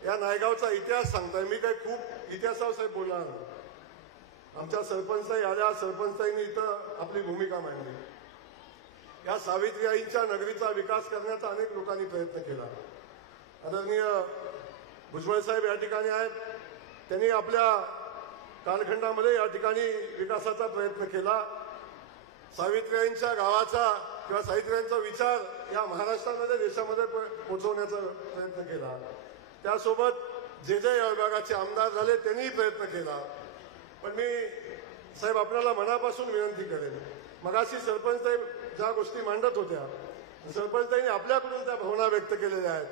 या नायगावचा इतिहास सांगताय. मी काही खूप इतिहासावर साहेब बोलणार नाही. आमच्या सरपंचताई आल्या, सरपंचताईंनी इथं आपली भूमिका मांडली. या सावित्रीआईंच्या नगरीचा विकास करण्याचा अनेक लोकांनी प्रयत्न केला. आदरणीय भुजबळ साहेब या ठिकाणी आहेत. त्यांनी आपल्या कालखंडामध्ये या ठिकाणी विकासाचा प्रयत्न केला. सावित्रीआईंच्या गावाचा किंवा सावित्रीआईंचा विचार या महाराष्ट्रामध्ये देशामध्ये पोहोचवण्याचा प्रयत्न केला. त्यासोबत जे या विभागाचे आमदार झाले त्यांनी प्रयत्न केला. पण मी साहेब आपल्याला मनापासून विनंती करेन, मगाशी सरपंच साहेब ज्या गोष्टी मांडत होत्या, सरपंचांनी आपल्याकडून त्या भावना व्यक्त केलेल्या आहेत.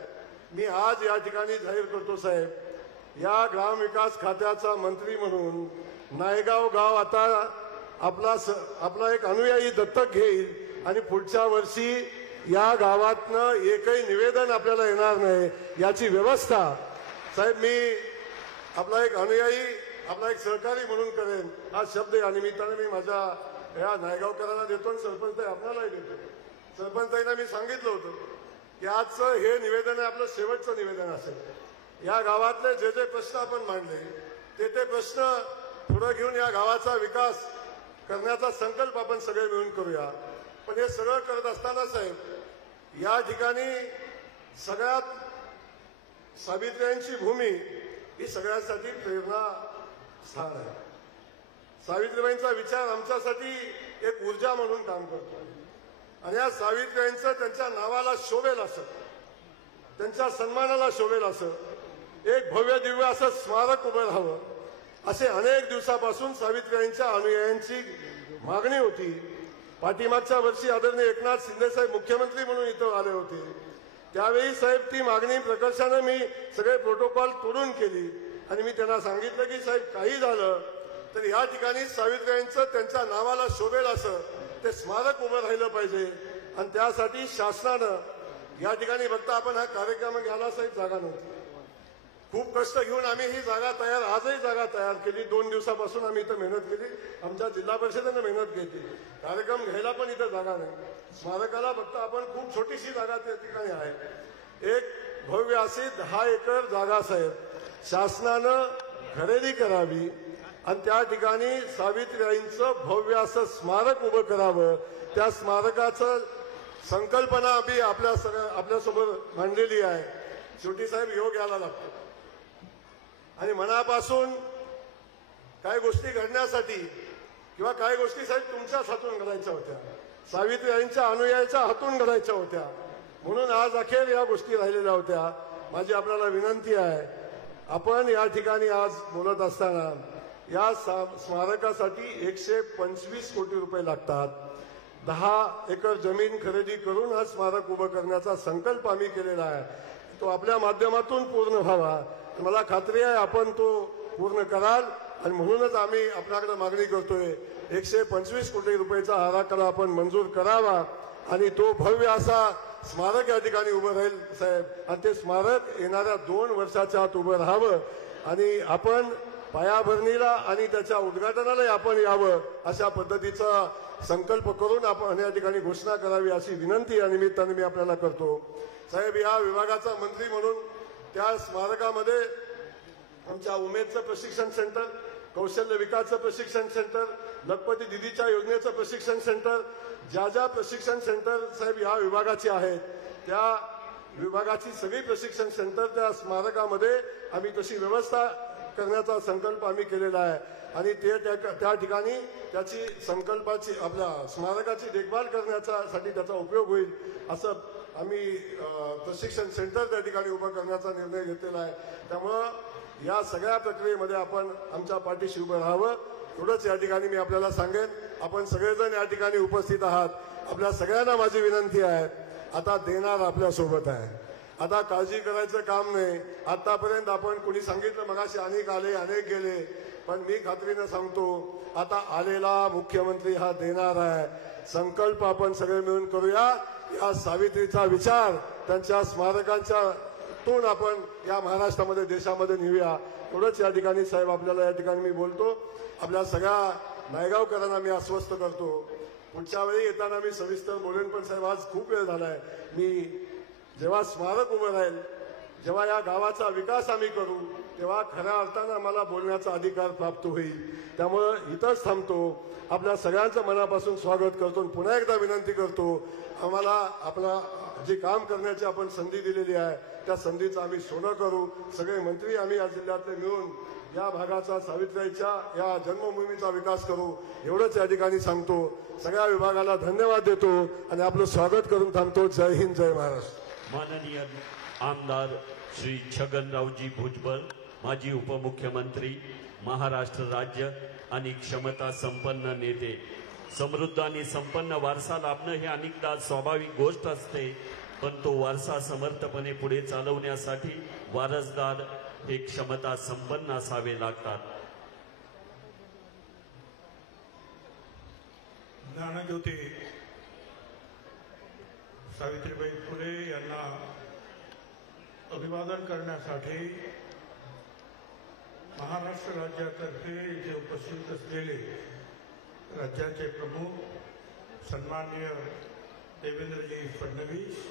मी आज या ठिकाणी जाहीर करतो साहेब, या ग्रामविकास खात्याचा मंत्री म्हणून नायगाव गाव आता आपला एक अनुयायी दत्तक घेईल आणि पुढच्या वर्षी या गावातनं एकही निवेदन आपल्याला येणार नाही याची व्यवस्था साहेब मी आपला एक अनुयायी, आपला एक सहकारी म्हणून करेन. हा शब्द या निमित्ताने मी माझ्या या नायगावकरांना देतो आणि सरपंच आपल्यालाही देतो. सरपंचांना मी सांगितलं होतं की आजचं हे निवेदन आहे आपलं शेवटचं निवेदन असेल. या गावातले जे जे प्रश्न आपण मांडले ते प्रश्न पुढे घेऊन या गावाचा विकास करण्याचा संकल्प आपण सगळे मिळून करूया. पण हे सगळं करत असताना साहेब या ठिकाणी सगळ्यात सावित्रीयांची भूमी ही सगळ्यांसाठी प्रेरणा स्थान आहे. सावित्रीबाईंचा विचार आमच्यासाठी एक ऊर्जा म्हणून काम करतो आणि या सावित्रीबाईंचं त्यांच्या नावाला शोभेल असं, त्यांच्या सन्मानाला शोभेल असं एक भव्य दिव्य असं स्मारक उभं राहावं असे अनेक दिवसापासून सावित्रीबाईंच्या अनुयायांची मागणी होती. पाठीमागच्या वर्षी आदरणीय एकनाथ शिंदे साहेब मुख्यमंत्री म्हणून इथं आले होते. त्यावेळी साहेब ती मागणी प्रकर्षाने मी सगळे प्रोटोकॉल तोडून केली आणि मी त्यांना सांगितलं की साहेब काही झालं तर या ठिकाणी सावित्रीबाईंचं त्यांच्या नावाला शोभेल असं ते स्मारक उभं राहिलं पाहिजे आणि त्यासाठी शासनानं या ठिकाणी फक्त आपण हा कार्यक्रम घ्यायला साहेब जागा नव्हती. खूप कष्ट घेऊन आम्ही ही जागा आजही जागा तयार केली. 2 दिवसापासून आम्ही इथं मेहनत केली. आमच्या जिल्हा परिषदेनं मेहनत घेतली. कार्यक्रम घ्यायला पण इथं जागा नाही. स्मारकाला फक्त आपण खूप छोटीशी जागा त्या ठिकाणी आहे. एक भव्य अशी 10 एकर जागा साहेब शासनानं खरेदी करावी आणि त्या ठिकाणी सावित्रीबाईंचं भव्य असं स्मारक उभं करावं. त्या स्मारकाचं संकल्पना आम्ही आपल्यासोबत मांडलेली आहे. शेवटी साहेब योग यायला लागतो आणि मनापासून काही गोष्टी घडण्यासाठी किंवा काही गोष्टी साहेब तुमच्याच हातून घडायच्या होत्या, सावित्रीबाईंच्या अनुयायाच्या हातून घडायच्या होत्या. म्हणून आज अखेर या गोष्टी राहिलेल्या होत्या. माझी आपल्याला विनंती आहे, आपण या ठिकाणी आज बोलत असताना या स्मारकासाठी 125 कोटी रुपये लागतात. 10 एकर जमीन खरेदी करून हा स्मारक उभं करण्याचा संकल्प आम्ही केलेला आहे. तो आपल्या माध्यमातून पूर्ण व्हावा. मला खात्री आहे आपण तो पूर्ण कराल आणि म्हणूनच आम्ही आपल्याकडे मागणी करतोय 125 कोटी रुपयाचा आराखडा आपण मंजूर करावा आणि तो भव्य असा स्मारक या ठिकाणी उभं राहील साहेब. आणि ते स्मारक येणाऱ्या 2 वर्षाच्या आत उभं राहावं आणि आपण पायाभरणीला आणि त्याच्या उद्घाटनाला आपण यावं अशा पद्धतीचा संकल्प करून आपण या ठिकाणी घोषणा करावी अशी विनंती या निमित्ताने मी आपल्याला करतो. साहेब या विभागाचा मंत्री म्हणून त्या स्मारकामध्ये आमच्या उमेदचं प्रशिक्षण सेंटर, कौशल्य विकासचं प्रशिक्षण सेंटर, लखपती दिदीच्या योजनेचं प्रशिक्षण सेंटर, ज्या प्रशिक्षण सेंटर साहेब या विभागाची आहेत त्या विभागाची सगळी प्रशिक्षण सेंटर त्या स्मारकामध्ये आम्ही तशी व्यवस्था करण्याचा संकल्प आम्ही केलेला आहे आणि ते त्या ठिकाणी त्याची संकल्पाची आपल्या स्मारकाची देखभाल करण्यासाठी त्याचा उपयोग होईल असं आम्ही प्रशिक्षण सेंटर त्या ठिकाणी उभं करण्याचा निर्णय घेतलेला आहे. त्यामुळं या सगळ्या प्रक्रियेमध्ये आपण आमच्या पाठीशी उभं राहावं एवढंच या ठिकाणी मी आपल्याला सांगेन. आपण सगळेजण या ठिकाणी उपस्थित आहात. आपल्या सगळ्यांना माझी विनंती आहे, आता देणार आपल्यासोबत आहे. आता काळजी करायचं काम नाही. आतापर्यंत आपण कुणी सांगितलं मगाशी अनेक आले अनेक गेले, पण मी खात्रीनं सांगतो आता आलेला मुख्यमंत्री हा देणार आहे. संकल्प आपण सगळे मिळून करूया. या सावित्रीचा विचार त्यांच्या स्मारकांच्या तून आपण या महाराष्ट्रामध्ये देशामध्ये नेऊया एवढंच या ठिकाणी साहेब आपल्याला या ठिकाणी मी बोलतो. आपल्या सगळ्या नायगावकरांना मी आश्वस्त करतो, पुढच्या वेळी येताना मी सविस्तर बोलेन. पण साहेब आज खूप वेळ झालाय. मी जेव्हा स्मारक उभं राहील जेव्हा या गावाचा विकास आम्ही करू तेव्हा खऱ्या अर्थानं आम्हाला बोलण्याचा अधिकार प्राप्त होईल. त्यामुळं इथंच थांबतो. आपल्या सगळ्यांचं मनापासून स्वागत करतो. पुन्हा एकदा विनंती करतो, आम्हाला आपला जे काम करण्याची आपण संधी दिलेली आहे त्या संधीचं आम्ही सोनं करू. सगळे मंत्री आम्ही या जिल्ह्यातले मिळून या भागाचा सावित्रीबाईच्या या जन्मभूमीचा विकास करू एवढंच या ठिकाणी सांगतो. सगळ्या विभागाला धन्यवाद देतो आणि आपलं स्वागत करून थांबतो. जय हिंद, जय महाराष्ट्र. माननीय आमदार श्री छगनरावजी भुजबळ, माजी उपमुख्यमंत्री, महाराष्ट्र राज्य आणि क्षमता संपन्न नेते. समृद्ध आणि संपन्न वारसा लाभणं ही अनेकदा स्वाभाविक गोष्ट असते, पण तो वारसा समर्थपणे पुढे चालवण्यासाठी वारसदार हे क्षमता संपन्न असावे लागतात. ज्ञानज्योती सावित्रीबाई फुले यांना अभिवादन करण्यासाठी महाराष्ट्र राज्यातर्फे इथे उपस्थित असलेले राज्याचे प्रमुख सन्माननीय देवेंद्रजी फडणवीस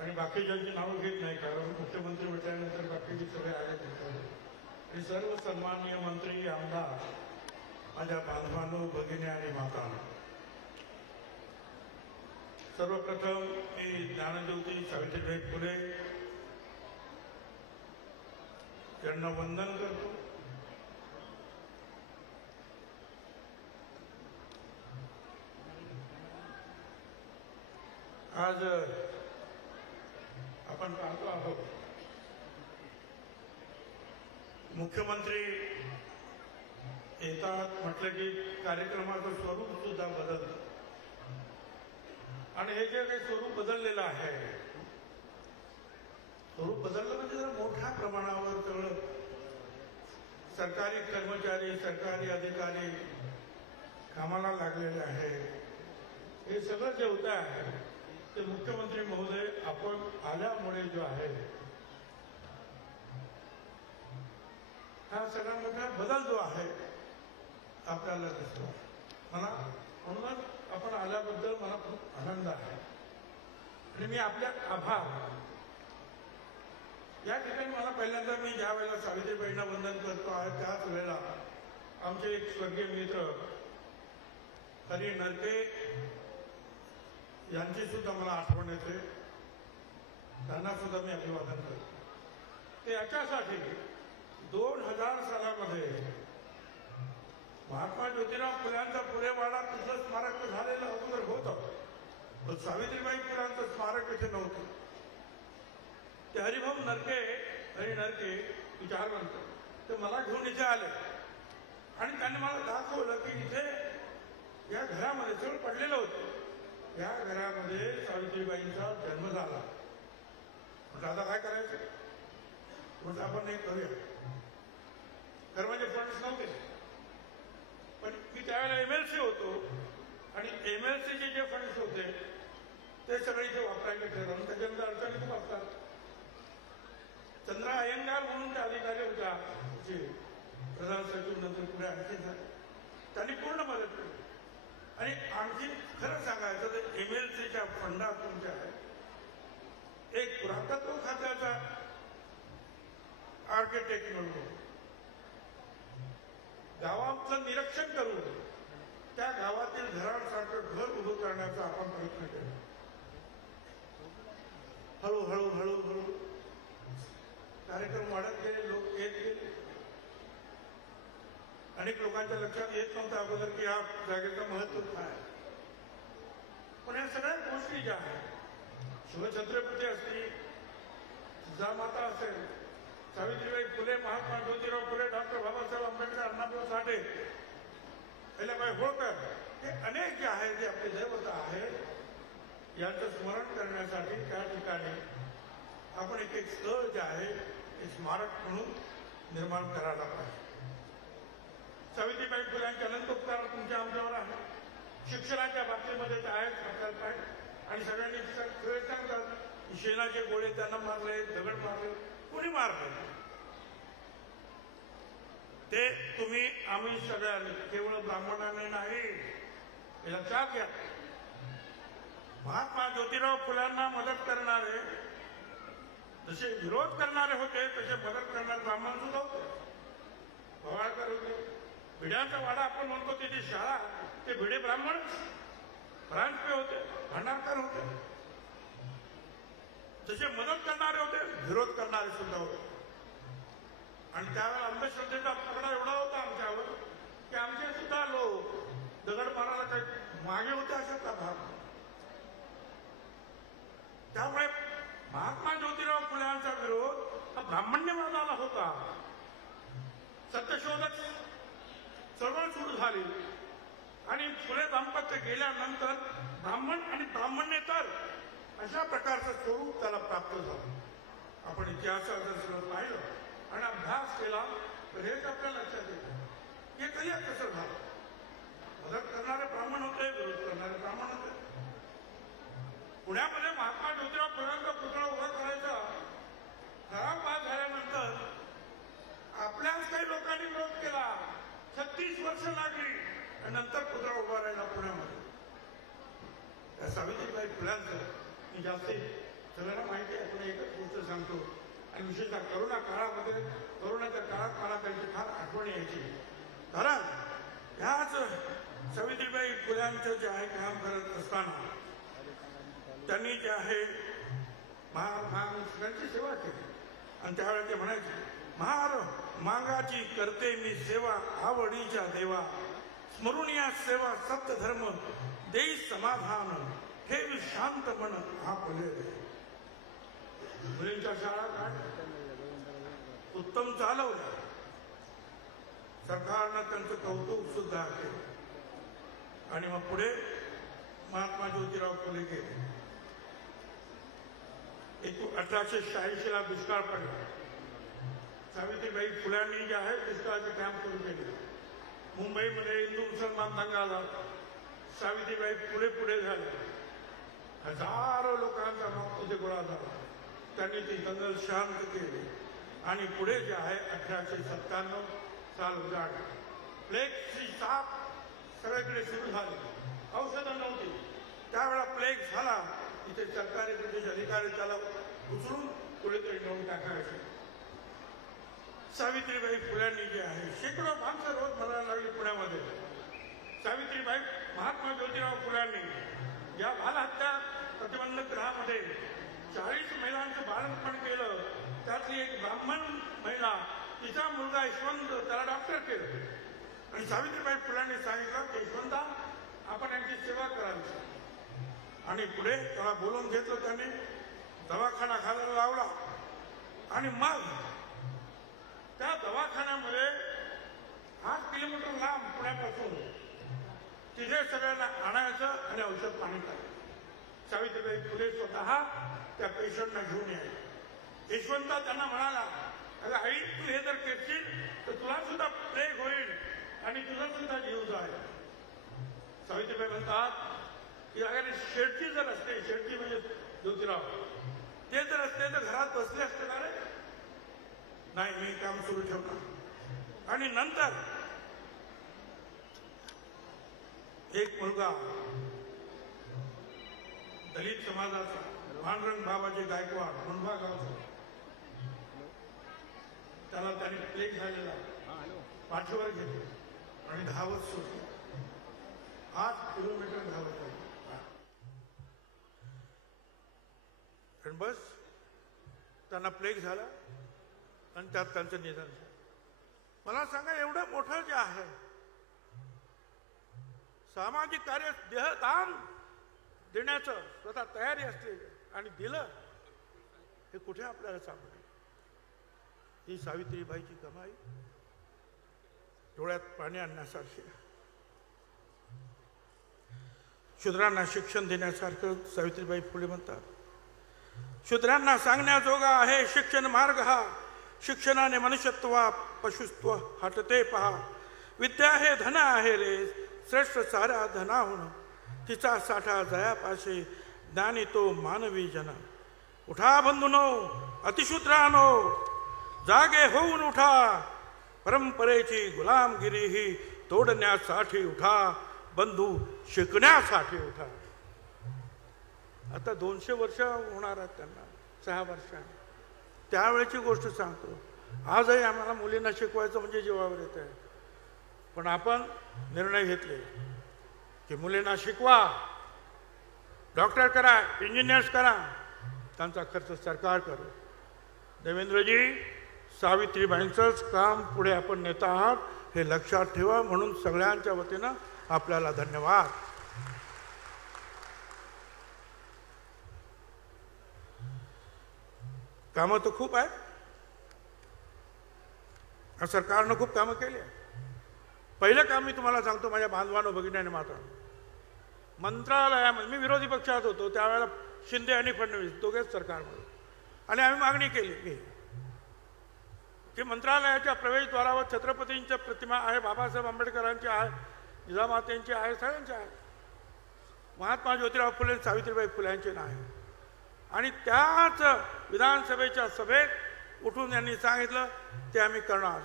आणि बाकीच्यांची नावं घेत नाही, कारण मुख्यमंत्री म्हटल्यानंतर बाकीचे सगळे आले. हे सर्व सन्माननीय मंत्री, आमदार, माझ्या बांधवांनो, भगिनी आणि माता, सर्वप्रथम मी ज्ञानज्योती सावित्रीबाई फुले यांना वंदन करतो. आज आपण पाहतो आहोत मुख्यमंत्री येतात म्हटलं की कार्यक्रमाचं स्वरूप सुद्धा बदलतं. आणि हे जे काही स्वरूप बदललेलं आहे, स्वरूप बदललं म्हणजे जरा मोठ्या प्रमाणावर सगळं सरकारी कर्मचारी, सरकारी अधिकारी कामाला लागलेले आहे. हे सगळं जे होतं आहे ते मुख्यमंत्री महोदय आपण आल्यामुळे जो आहे हा सगळा मोठा बदल जो आहे आपल्याला दिसतो. मला म्हणूनच आपण आल्याबद्दल मला खूप आनंद आहे आणि मी आपल्या आभार. या ठिकाणी मला पहिल्यांदा मी ज्या वेळेला सावित्रीबाईंना वंदन करतो आहे त्याच वेळेला आमचे एक स्वर्गीय मित्र हरी नरके यांची सुद्धा मला आठवण येते. त्यांना सुद्धा मी अभिवादन करतो. ते याच्यासाठी 2000 सालामध्ये महात्मा ज्योतिराव फुल्यांचा फुलेवाडा तिथलं स्मारक झालेलं अगोदर होतं, पण सावित्रीबाई फुलांचं स्मारक इथे नव्हतं. ते हरिभाऊ नरके, हरी नरके विचारवंत, ते मला घेऊन इथे आले आणि त्यांनी मला दाखवलं की इथे या घरामध्ये सगळं पडलेलं होतं. या घरामध्ये सावित्रीबाईंचा जन्म झाला. म्हटलं आता काय करायचं, म्हणजे आपण हे करूया. तर माझे फंड्स नव्हते, पण मी त्यावेळेला MLC होतो आणि MLCचे जे फंड्स होते ते सगळे इथे वापरायला ठरवून त्याच्यामध्ये अडचणी खूप असतात. चंद्रा अय्यंगार म्हणून त्या अधिकारी होत्या, जे प्रधान सचिव नंतर पुढे आणखी त्यांनी पूर्ण मदत केली. आणि आणखी खरं सांगायचं तर MLCच्या फंडातून जे आहे एक पुरातत्व खात्याचा आर्किटेक्ट म्हणून गावाचं निरीक्षण करून त्या गावातील घरांसारखं घर उभं करण्याचा आपण प्रयत्न केला. हळूहळू हळूहळू कार्यक्रम वाढत गेले, लोक येत गेले. अनेक लोकांच्या लक्षात येत नव्हतं अगोदर की या जागेचं महत्व काय. पण या सगळ्या गोष्टी ज्या आहेत, शिवछत्रपती असतील, जिजामाता असेल, सावित्रीबाई फुले, महात्मा ज्योतिराव फुले, डॉक्टर बाबासाहेब आंबेडकर, अण्णाभाऊ साठे, अहिल्याबाई होळकर, हे अनेक जे आहेत जे आपले दैवत आहेत यांचं स्मरण करण्यासाठी त्या ठिकाणी आपण एक एक स्थळ जे आहे हे स्मारक म्हणून निर्माण करायला पाहिजे. सावित्रीबाई फुल्यांचे अनंत उपकार तुमच्या आमच्यावर आहे. शिक्षणाच्या बाबतीमध्ये ते आहेत आपल्याला काय, आणि सगळ्यांनी सगळे सांगतात शेणाचे गोळे त्यांना मारले, दगड मारले, कोणी मारले ते तुम्ही आम्ही सगळ्यांनी, केवळ ब्राह्मणाने नाही, हे लक्षात घ्या. महात्मा ज्योतिराव फुल्यांना मदत करणारे जसे विरोध करणारे होते तसे मदत करणारे ब्राह्मण सुद्धा होते. भवाळकर होते. भिड्यांचा वाडा आपण म्हणतो त्याची शाळा ते भिडे ब्राह्मण राजपे होते, भंडारकर होते. जसे मदत करणारे होते विरोध करणारे सुद्धा होते. आणि त्यावेळेला अंधश्रद्धेचा पगडा एवढा होता आमच्यावर की आमचे सुद्धा लोक दगड मारायला काही मागे होते अशाचा भाग. त्यामुळे महात्मा ज्योतिराव फुल्यांचा विरोध हा ब्राह्मण्यवादाला होता. सत्यशोधक चळवळ सुरू झाली आणि फुले दाम्पत्य गेल्यानंतर ब्राह्मण आणि ब्राह्मण्येतर अशा प्रकारचं स्वरूप त्याला प्राप्त झालं. आपण इतिहासात जर पाहिलं आणि अभ्यास केला तर हेच आपल्या लक्षात येतं हे कधी कसं झालं. मदत करणारे ब्राह्मण होते, विरोध करणारे ब्राह्मण होते. पुण्यामध्ये महात्मा ज्योतिराव फुल्यांचा पुतळा उभा करायचा ठराव पास झाल्यानंतर आपल्याच काही लोकांनी विरोध केला. 36 वर्ष लागली आणि नंतर पुतळा उभा राहिला पुण्यामध्ये. त्या सावित्रीबाई फुल्यांचं मी जास्त सगळ्यांना माहिती आहे, पण एकच गोष्ट सांगतो. आणि विशेषतः करोना काळामध्ये करोनाच्या काळात मला त्यांची फार आठवण यायची. कारण ह्याच सावित्रीबाई फुल्यांचं जे आहे काम करत असताना त्यांनी जे आहे सगळ्यांची सेवा केली. आणि त्यावेळेला ते म्हणायचे महार मागाची करते मी सेवा आवडीच्या देवा स्मरून या सेवा सत्य धर्म देई समाधान ठेवी शांत मन आपले. मुलींच्या शाळा काय उत्तम चालवल्या. सरकारनं त्यांचं कौतुक सुद्धा केलं. आणि मग पुढे महात्मा ज्योतिराव फुले गेले. 1886 ला दुष्काळ पडला. सावित्रीबाई फुल्यांनी जे आहे दुष्काळाचे कॅम्प सुरू केले. मुंबईमध्ये हिंदू मुसलमान दंगा झाला. सावित्रीबाई फुले पुढे झाले. हजारो लोकांचा मग तिथे गोळा झाला. त्यांनी ती दंगल शांत केली आणि पुढे जे आहे 1897 साल उजाडला. प्लेगची साथ सगळीकडे सुरू झाली. औषधं नव्हती. त्यावेळेला प्लेग झाला. इथे सरकारी ब्रिटिश अधिकारी त्याला उचलून कुठेतरी नेऊन टाकायचे. सावित्रीबाई फुल्यांनी जे आहे शेकडो माणसं रोज मरायला लागली पुण्यामध्ये. सावित्रीबाई महात्मा ज्योतिराव फुल्यांनी या बालहत्या प्रतिबंधक गृहामध्ये 40 महिलांचं बाळंतपण केलं. त्यातली एक ब्राह्मण महिला तिचा मुलगा यशवंत त्याला डॉक्टर केलं. आणि सावित्रीबाई फुल्यांनी सांगितलं की यशवंता आपण यांची सेवा करावी. आणि पुढे त्याला बोलवून घेतलं. त्यांनी दवाखाना घालायला लावला. आणि मग त्या दवाखान्यामध्ये 8 किलोमीटर लांब पुण्यापासून तिथे सगळ्यांना आणायचं आणि औषध पाणी करायचं. सावित्रीबाई फुले स्वतः त्या पेशंटना घेऊन यायचे. यशवंता त्यांना म्हणाला अगं आई तू हे जर करशील तर तुला सुद्धा प्लेग होईल आणि तुझा सुद्धा जीव जाईल. सावित्रीबाई म्हणतात की अगर शेडची जर असते, शेडची म्हणजे ज्योतिराव, ते जर असते तर घरात बसले असते ना रे. नाही मी काम सुरू ठेवणार. आणि नंतर एक मुलगा दलित समाजाचा पांडुरंग बाबाजी गायकवाड मुंबा गावचा, त्याला त्याने प्लेग झालेला पाठीवर घेतले आणि धावत सुटले. 8 किलोमीटर धावत आहे. आणि बस त्यांना प्लेग झाला आणि त्यात त्यांचं निधन झालं. मला सांगा एवढं मोठं जे आहे सामाजिक कार्य देहदान देण्याचं स्वतः तयारी असलेली आणि दिलं हे कुठे आपल्याला सापडेल. ही सावित्रीबाईची कमाई डोळ्यात पाणी आणण्यासारखी. शूद्रांना शिक्षण देण्यासारखं सावित्रीबाई फुले म्हणतात. शूद्रांना सांगण्याजोगा आहे शिक्षण मार्ग हा. शिक्षणाने मनुष्यत्व पशुत्व हटते पहा. विद्या हे धन आहे रे श्रेष्ठ साऱ्या धनाहून. तिचा साठा जयापाशे ज्ञानी तो मानवी जन. उठा बंधुनो अतिशूद्रानो जागे होऊन उठा. परंपरेची गुलामगिरी ही तोडण्यासाठी उठा. बंधू शिकण्यासाठी उठा. आता 200 वर्ष होणार आहेत त्यांना 6 वर्षांनी. त्यावेळेची गोष्ट सांगतो. आजही आम्हाला मुलींना शिकवायचं म्हणजे जीवावर येत आहे. पण आपण निर्णय घेतले की मुलींना शिकवा, डॉक्टर करा, इंजिनियर्स करा, त्यांचा खर्च सरकार करू. देवेंद्रजी, सावित्रीबाईंचंच काम पुढे आपण नेत आहात हे लक्षात ठेवा. म्हणून सगळ्यांच्या वतीनं आपल्याला धन्यवाद. कामं तर खूप आहेत. सरकारनं खूप कामं केली आहे. पहिलं काम मी तुम्हाला सांगतो, माझ्या बांधवानं भगिनीने माता मंत्रालयामध्ये, मी विरोधी पक्षात होतो त्यावेळेला, शिंदे आणि फडणवीस दोघेच सरकारमध्ये, आणि आम्ही मागणी केली की मंत्रालयाच्या प्रवेशद्वारावर छत्रपतींच्या प्रतिमा आहे, बाबासाहेब आंबेडकरांची आहे, जिजामातेंची आहे, सगळ्यांची आहे, महात्मा ज्योतिराव फुले, सावित्रीबाई फुल्यांचे नाही. आणि त्याच विधानसभेच्या सभेत उठून यांनी सांगितलं ते आम्ही करणार.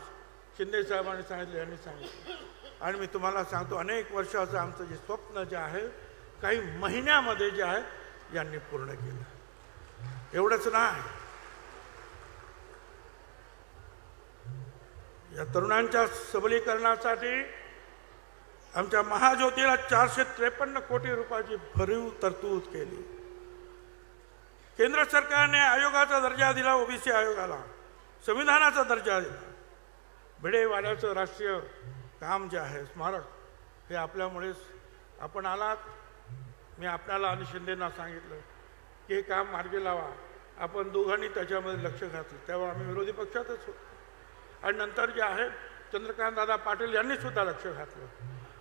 शिंदे साहेबांनी सांगितलं, यांनी सांगितलं. आणि मी तुम्हाला सांगतो, अनेक वर्षाचं आमचं जे स्वप्न जे आहे काही महिन्यामध्ये जे आहे यांनी पूर्ण केलं. एवढंच नाही, या तरुणांच्या सबलीकरणासाठी आमच्या महाज्योतीला 453 कोटी रुपयाची भरीव तरतूद केली. केंद्र सरकारने आयोगाचा दर्जा दिला, ओबीसी आयोगाला संविधानाचा दर्जा दिला. भिडेवाड्याचं राष्ट्रीय काम जे आहे स्मारक, हे आपल्यामुळेच आपण आलात. मी आपल्याला आणि शिंदेना सांगितलं की हे काम मार्गी लावा. आपण दोघांनी त्याच्यामध्ये लक्ष घातलं. तेव्हा आम्ही विरोधी पक्षातच होतो. आणि नंतर जे आहे चंद्रकांत दादा पाटील यांनी सुद्धा लक्ष घातलं.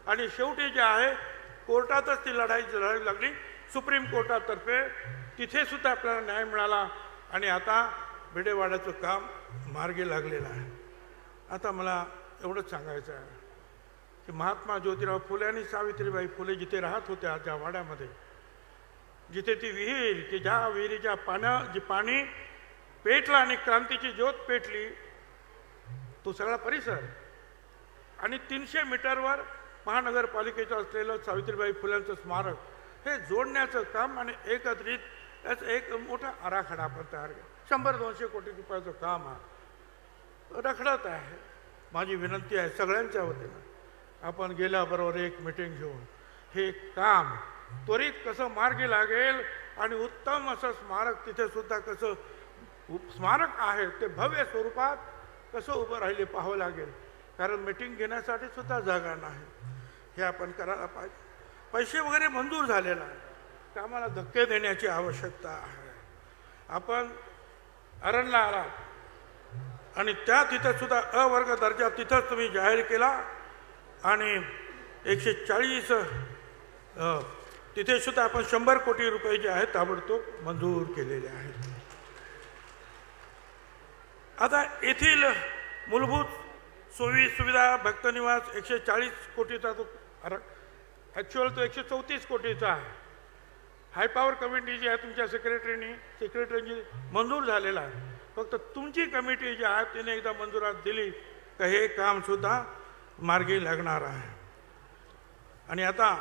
आणि शेवटी जे आहे कोर्टातच ती लढाई लागली, सुप्रीम कोर्टातर्फे. तिथे सुद्धा आपल्याला न्याय मिळाला. आणि आता भिडेवाड्याचं काम मार्गी लागलेलं आहे. आता मला एवढंच सांगायचं आहे की महात्मा ज्योतिराव फुले आणि सावित्रीबाई फुले जिथे राहत होत्या, ज्या वाड्यामध्ये, जिथे ती विहीर, की ज्या विहिरीच्या जी पाणी पेटलं आणि क्रांतीची ज्योत पेटली, तो सगळा परिसर, आणि 300 मीटरवर महानगरपालिकेचं असलेलं सावित्रीबाई फुल्यांचं स्मारक, हे जोडण्याचं काम आणि एकत्रित याचं एक मोठा आराखडा आपण तयार केला. 100-200 कोटी रुपयाचं काम आहे, रखडत आहे. माझी विनंती आहे सगळ्यांच्या वतीनं, आपण गेल्याबरोबर एक मीटिंग घेऊन हे काम त्वरित कसं मार्गी लागेल आणि उत्तम असं स्मारक तिथे सुद्धा कसं स्मारक आहे ते भव्य स्वरूपात कसं उभं राहिले पाहावं लागेल. कारण मीटिंग घेण्यासाठी सुद्धा जागा नाही. हे आपण करायला पाहिजे. पैसे वगैरे मंजूर झालेला आहे, कामाला धक्के देण्याची आवश्यकता आहे. आपण अरणला आलात आणि त्या तिथं सुद्धा अवर्ग दर्जा तिथंच तुम्ही जाहीर केला आणि 140 तिथे सुद्धा आपण 100 कोटी रुपये जे आहेत ताबडतोब मंजूर केलेले आहेत. आता येथील मूलभूत सोयी सुविधा भक्तनिवास 140 कोटीचा तो ॲक्च्युअल तो 134 कोटीचा आहे. हाय पॉवर कमिटी जी आहे तुमच्या सेक्रेटरीनी मंजूर झालेला आहे. फक्त तुमची कमिटी जी आहे तिने एकदा मंजुरात दिली तर हे काम सुद्धा मार्गी लागणार आहे. आणि आता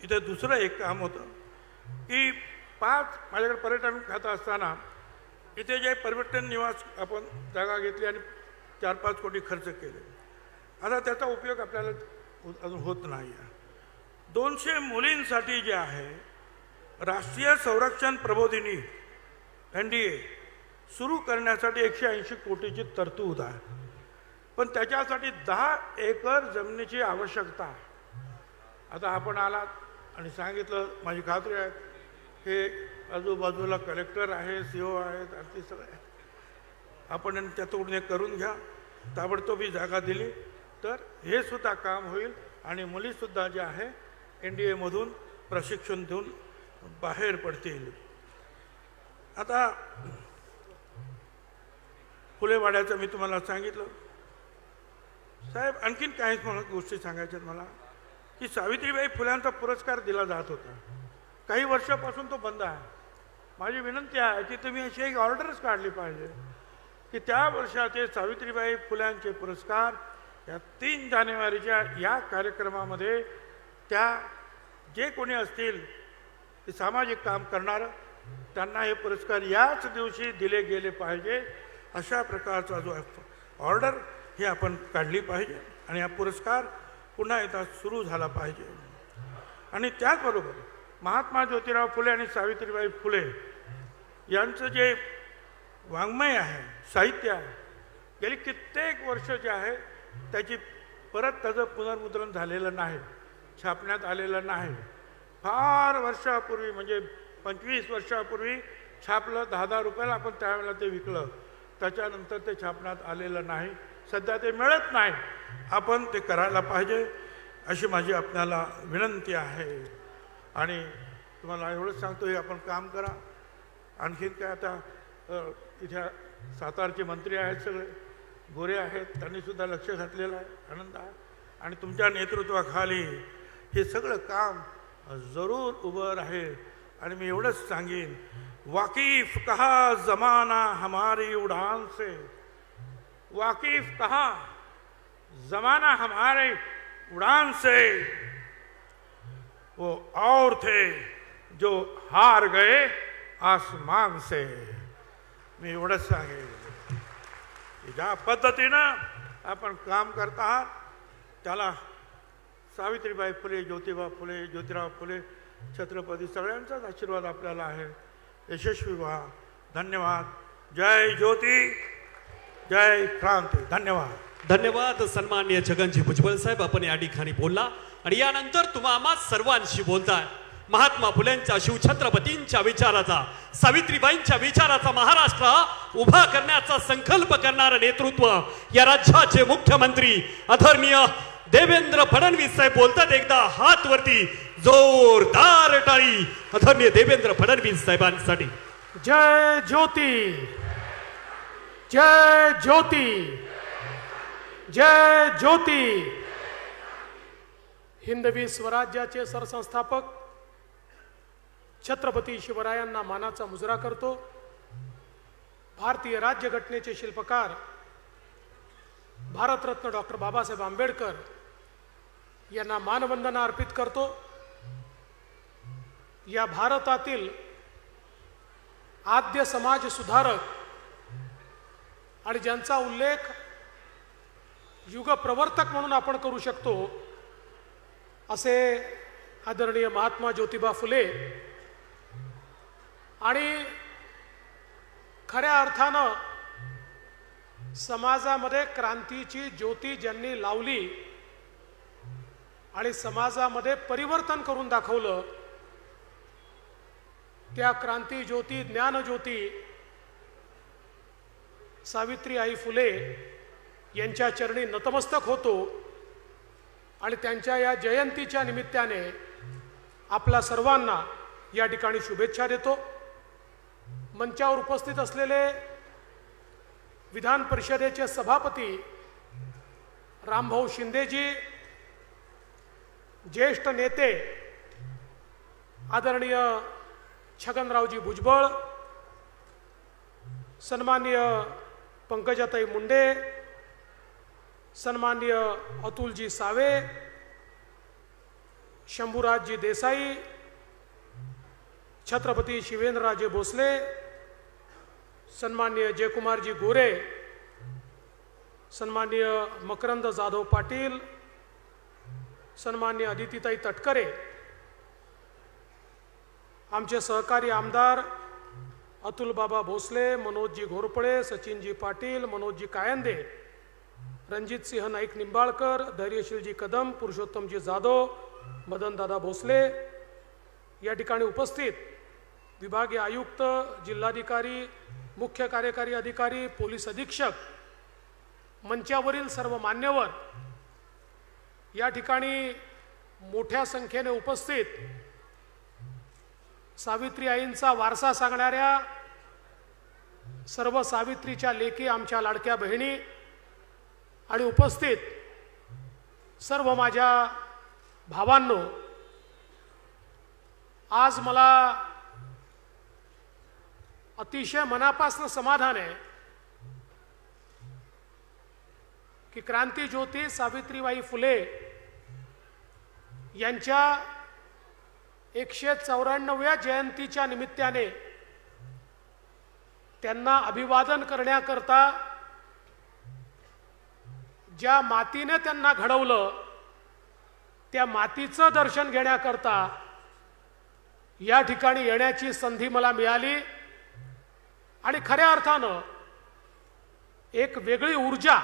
इथे दुसरं एक काम होतं की माझ्याकडे पर्यटन खातं असताना इथे जे पर्यटन निवास आपण जागा घेतली आणि 4-5 कोटी खर्च केले. आता त्याचा उपयोग आपल्याला अजून होत नाही आहे. 200 मुलींसाठी जे आहे राष्ट्रीय संरक्षण प्रबोधिनी NDA सुरू करण्यासाठी 180 कोटीची तरतूद आहे. पण त्याच्यासाठी 10 एकर जमिनीची आवश्यकता आहे. आता आपण आलात आणि सांगितलं, माझी खात्री आहे हे आजूबाजूला कलेक्टर आहे, CO आहेत, आणि ते सगळे आपण त्यातून हे करून घ्या. ताबडतोब ही जागा दिली तर हे सुद्धा काम होईल आणि मुलीसुद्धा जे आहे NDA मधून प्रशिक्षण देऊन बाहेर पडतील. आता फुलेवाड्याचं मी तुम्हाला सांगितलं. साहेब आणखीन काही गोष्टी सांगायच्यात मला की सावित्रीबाई फुल्यांचा पुरस्कार दिला जात होता. काही वर्षापासून तो बंद आहे. माझी विनंती आहे की तुम्ही अशी एक ऑर्डरच काढली पाहिजे की त्या वर्षाचे सावित्रीबाई फुल्यांचे पुरस्कार या 3 जानेवारीच्या या कार्यक्रमामध्ये त्या जे कोणी असतील ते सामाजिक काम करणारं त्यांना हे पुरस्कार याच दिवशी दिले गेले पाहिजे, अशा प्रकारचा जो ऑर्डर ही आपण काढली पाहिजे आणि हा पुरस्कार पुन्हा एकदा सुरू झाला पाहिजे. आणि त्याचबरोबर महात्मा ज्योतिराव फुले आणि सावित्रीबाई फुले यांचं जे वाङ्मय आहे, साहित्य आहे, गेली कित्येक वर्ष जे आहे त्याची त्याचं पुनर्मुद्रण झालेलं नाही, छापण्यात आलेलं नाही. फार वर्षापूर्वी म्हणजे 25 वर्षापूर्वी छापलं, 10-10 रुपयाला आपण त्यावेळेला ते विकलं. त्याच्यानंतर ते छापण्यात आलेलं नाही, सध्या ते मिळत नाही. आपण ते करायला पाहिजे अशी माझी आपल्याला विनंती आहे. आणि तुम्हाला एवढंच सांगतो, हे आपण काम करा. आणखीन काय आता इथे सातारचे मंत्री आहेत, सगळे गोरे आहेत, त्यांनीसुद्धा लक्ष घातलेलं आहे, आनंद आहे. आणि तुमच्या नेतृत्वाखाली हे सगळं काम जरूर उभं राहील. आणि मी एवढंच सांगेन, वाकिफ कहा जमाना हमारी उड़ान से, वाकिफ कहा जमाना हमारे उड़ान से, वो और थे जो हार गए आसमान से. मी एवढंच सांगेन, ज्या पद्धतीनं आपण काम करत आहात त्याला सावित्रीबाई फुले, ज्योतिबा फुले, ज्योतिराव फुले, छत्रपती सगळ्यांचाच आशीर्वाद आपल्याला आहे. यशस्वी व्हा. धन्यवाद. जय ज्योती, जय क्रांती. धन्यवाद. धन्यवाद सन्माननीय छगनजी भुजबळ साहेब, आपण या ठिकाणी बोलला. आणि यानंतर तुम्हा आम्हा सर्वांशी बोलताय महात्मा फुलेंच्या, शिवछत्रपतींच्या विचाराचा, सावित्रीबाईंच्या विचाराचा महाराष्ट्र उभा करण्याचा संकल्प करणारं नेतृत्व या राज्याचे मुख्यमंत्री आदरणीय देवेंद्र फडणवीस साहेब बोलतात. एकदा हात वरती, जोरदार टाळी आदरणीय देवेंद्र फडणवीस साहेबांसाठी. जय ज्योती, जय ज्योती, जय ज्योती. हिंदवी स्वराज्याचे सरसंस्थापक छत्रपती शिवरायांना मानाचा मुजरा करतो. भारतीय राज्यघटनेचे शिल्पकार भारतरत्न डॉक्टर बाबासाहेब आंबेडकर यांना मानवंदना अर्पित करतो. या भारतातील आद्य समाज सुधारक आणि ज्यांचा उल्लेख युगप्रवर्तक म्हणून आपण करू शकतो असे आदरणीय महात्मा ज्योतिबा फुले आणि खऱ्या अर्थानं समाजामध्ये क्रांतीची ज्योती ज्यांनी लावली आणि समाजामध्ये परिवर्तन करून दाखवलं, त्या क्रांती ज्योती, ज्ञान ज्योती सावित्री आई फुले यांच्या चरणी नतमस्तक होतो. आणि त्यांच्या या जयंतीच्या निमित्ताने आपल्या सर्वांना या ठिकाणी शुभेच्छा देतो. मंचावर उपस्थित असलेले विधान परिषदेचे सभापती रामभाऊ शिंदेजी, ज्येष्ठ नेते आदरणीय छगनरावजी भुजबळ, सन्माननीय पंकजाताई मुंडे, सन्माननीय अतुलजी सावे, शंभूराजजी देसाई, छत्रपती शिवेंद्रराजे भोसले, सन्माननीय जयकुमारजी गोरे, सन्माननीय मकरंद जाधव पाटील, सन्माननीय अदितीताई तटकरे, आमचे सहकारी आमदार अतुल बाबा भोसले, मनोजजी घोरपडे, सचिनजी पाटील, मनोजजी कायंदे, रणजित सिंह नाईक निंबाळकर, धैर्यशीलजी कदम, पुरुषोत्तमजी जाधव, मदनदादा भोसले, या ठिकाणी उपस्थित विभागीय आयुक्त, जिल्हाधिकारी, मुख्य कार्यकारी अधिकारी, पोलीस अधीक्षक, मंचावरील सर्व मान्यवर, या ठिकाणी मोठ्या संख्येने उपस्थित सावित्री आईंचा वारसा सांगणाऱ्या सर्व सावित्रीच्या लेकी, आमच्या लाडक्या बहिणी आणि उपस्थित सर्व माझ्या भावांनो, आज मला अतिशय मनापासून समाधान आहे की क्रांती ज्योती सावित्रीबाई फुले यांच्या 194व्या जयंतीच्या निमित्ताने त्यांना अभिवादन करण्याकरता ज्या मातीने त्यांना घडवलं त्या मातीचं दर्शन घेण्याकरता या ठिकाणी येण्याची संधी मला मिळाली आणि खऱ्या अर्थानं एक वेगळी ऊर्जा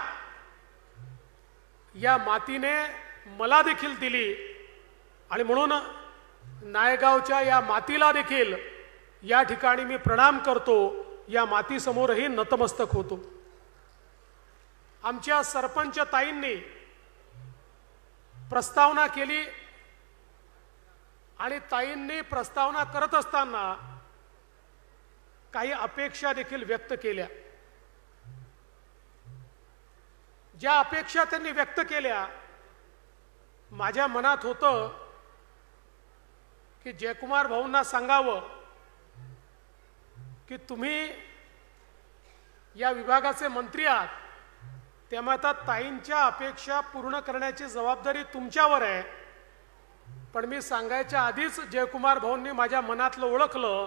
या मातीने मला देखील दिली आणि म्हणून नायगावच्या या मातीला देखील या ठिकाणी मी प्रणाम करतो, या मातीसमोरही नतमस्तक होतो. आमच्या सरपंच ताईंनी प्रस्तावना केली आणि ताईंनी प्रस्तावना करत असताना काही अपेक्षा देखील व्यक्त केल्या. ज्या अपेक्षा त्यांनी व्यक्त केल्या माझ्या मनात होतं की जयकुमार भाऊंना सांगावं की तुम्ही या विभागाचे मंत्री आहात, त्यामुळे आता ताईंच्या अपेक्षा पूर्ण करण्याची जबाबदारी तुमच्यावर आहे. पण मी सांगायच्या आधीच जयकुमार भाऊंनी माझ्या मनातलं ओळखलं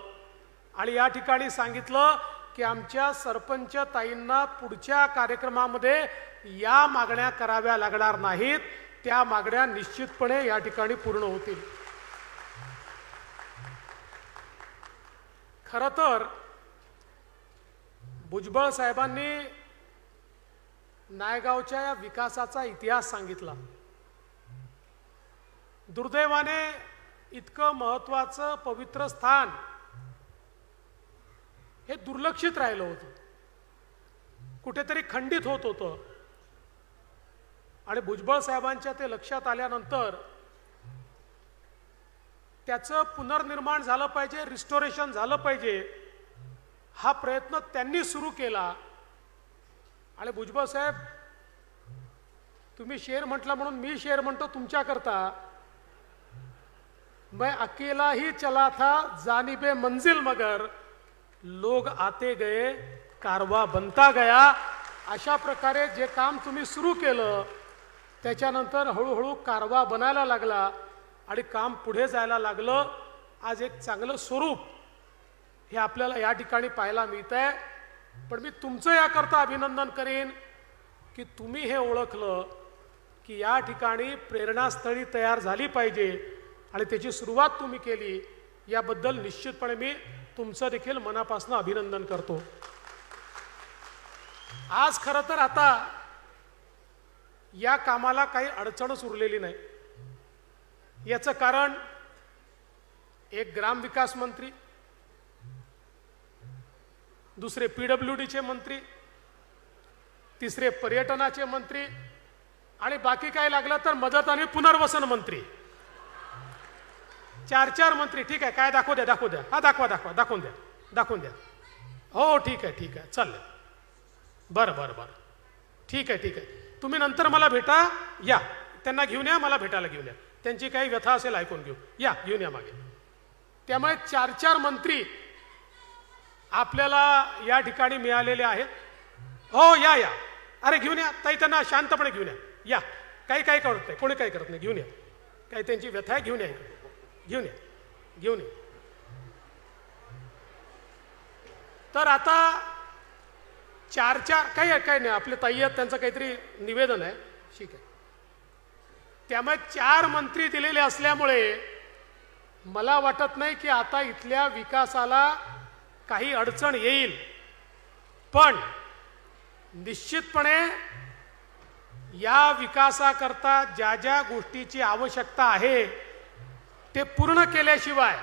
आणि या ठिकाणी सांगितलं की आमच्या सरपंच ताईंना पुढच्या कार्यक्रमामध्ये या मागण्या कराव्या लागणार नाहीत, त्या मागण्या निश्चितपणे या ठिकाणी पूर्ण होतील. खरं तर भुजबळ साहेबांनी नायगावच्या या विकासाचा इतिहास सांगितला. दुर्दैवाने इतकं महत्वाचं पवित्र स्थान हे दुर्लक्षित राहिलं होतं, कुठेतरी खंडित होत होतं आणि भुजबळ साहेबांच्या ते लक्षात आल्यानंतर त्याचं पुनर्निर्माण झालं पाहिजे, रिस्टोरेशन झालं पाहिजे, हा प्रयत्न त्यांनी सुरू केला. आणि भुजबळ साहेब, तुम्ही शेर म्हटला म्हणून मी शेर म्हणतो तुमच्याकरता. मैं अकेला ही चला था जानिबे मंजिल मगर लोग आते गए कारवा बनता गया. अशा प्रकारे जे काम तुम्ही सुरू केलं त्याच्यानंतर हळूहळू कारवा बनायला लागला आणि काम पुढे जायला लागलं. आज एक चांगलं स्वरूप हे आपल्याला या ठिकाणी पाहायला मिळतंय. पण मी तुमचं याकरता अभिनंदन करेन की तुम्ही हे ओळखलं की या ठिकाणी प्रेरणास्थळी तयार झाली पाहिजे आणि त्याची सुरुवात तुम्ही केली, याबद्दल निश्चितपणे मी तुमचं देखील मनापासून अभिनंदन करतो. आज खरं तर आता या कामाला काही अडचणच उरलेली नाही. याचं कारण एक ग्रामविकास मंत्री, दुसरे PWDचे मंत्री, तिसरे पर्यटनाचे मंत्री आणि बाकी काय लागलं तर मदत आणि पुनर्वसन मंत्री, 4 मंत्री. ठीक आहे, काय दाखवू द्या, दाखवू द्या, हा दाखवा दाखवा, दाखवून द्या, दाखवून द्या. हो ठीक आहे, ठीक आहे, चालेल, बरं बरं बरं, ठीक आहे, ठीक आहे. तुम्ही नंतर मला भेटा, या त्यांना घेऊन या, मला भेटायला घेऊन या, त्यांची काही व्यथा असेल ऐकून घेऊ, या घेऊन या मागे. त्यामुळे 4 मंत्री आपल्याला या ठिकाणी मिळालेले आहेत. हो या या, अरे घेऊन या ताई, त्यांना शांतपणे घेऊन या, या, काही काही करत नाही, कोणी काही करत नाही, घेऊन या, काही त्यांची व्यथा आहे, घेऊन या, घेऊन या, घेऊन या. तर आता 4 काही नाही, आपले ताई आहेत, त्यांचं काहीतरी निवेदन आहे, ठीक आहे. त्यामुळे 4 मंत्री दिलेले असल्यामुळे मला वाटत नाही की आता इथल्या विकासाला काही अडचण येईल. पण निश्चितपणे या विकासाकरता ज्या ज्या गोष्टीची आवश्यकता आहे ते पूर्ण केल्याशिवाय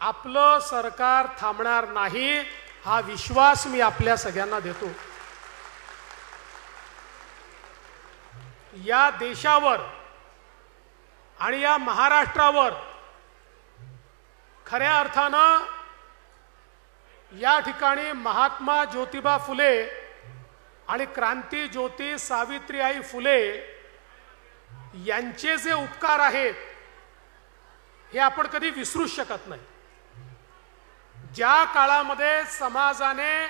आपलं सरकार थांबणार नाही, हा विश्वास मी आपल्या सगळ्यांना देतो. या देशावर आणि या महाराष्ट्रावर खऱ्या अर्थानं या ठिकाणी महात्मा ज्योतिबा फुले आणि क्रांती ज्योती सावित्रीबाई फुले यांचे जे उपकार आहेत हे आपण कधी विसरू शकत नाही. ज्या काळामध्ये समाजाने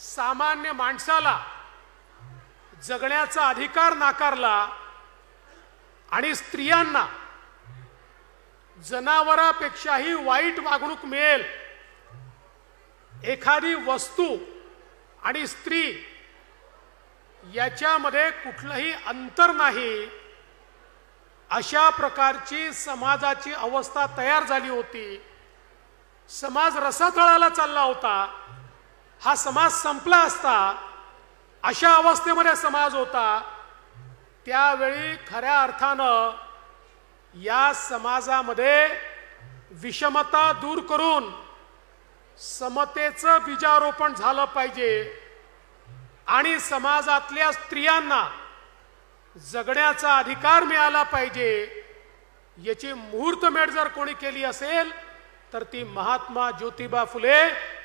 सामान्य माणसाला जगण्याचा अधिकार नाकारला आणि स्त्रियांना जनावरापेक्षाही वाईट वागणूक मिळेल एखादी वस्तू आणि स्त्री याच्यामध्ये कुठलंही अंतर नाही, अशा प्रकारची समाजाची अवस्था तयार झाली होती. समाज रसातळाला चालला होता. हा समाज संपला असता अशा अवस्थेमध्ये समाज होता. त्यावेळी खऱ्या अर्थानं या समाजामध्ये विषमता दूर करून समतेचं बीजारोपण झालं पाहिजे आणि समाजातल्या स्त्रियांना जगण्याचा अधिकार मिळाला पाहिजे. याची मुहूर्तमेढ जर कोणी केली असेल तर ती महात्मा ज्योतिबा फुले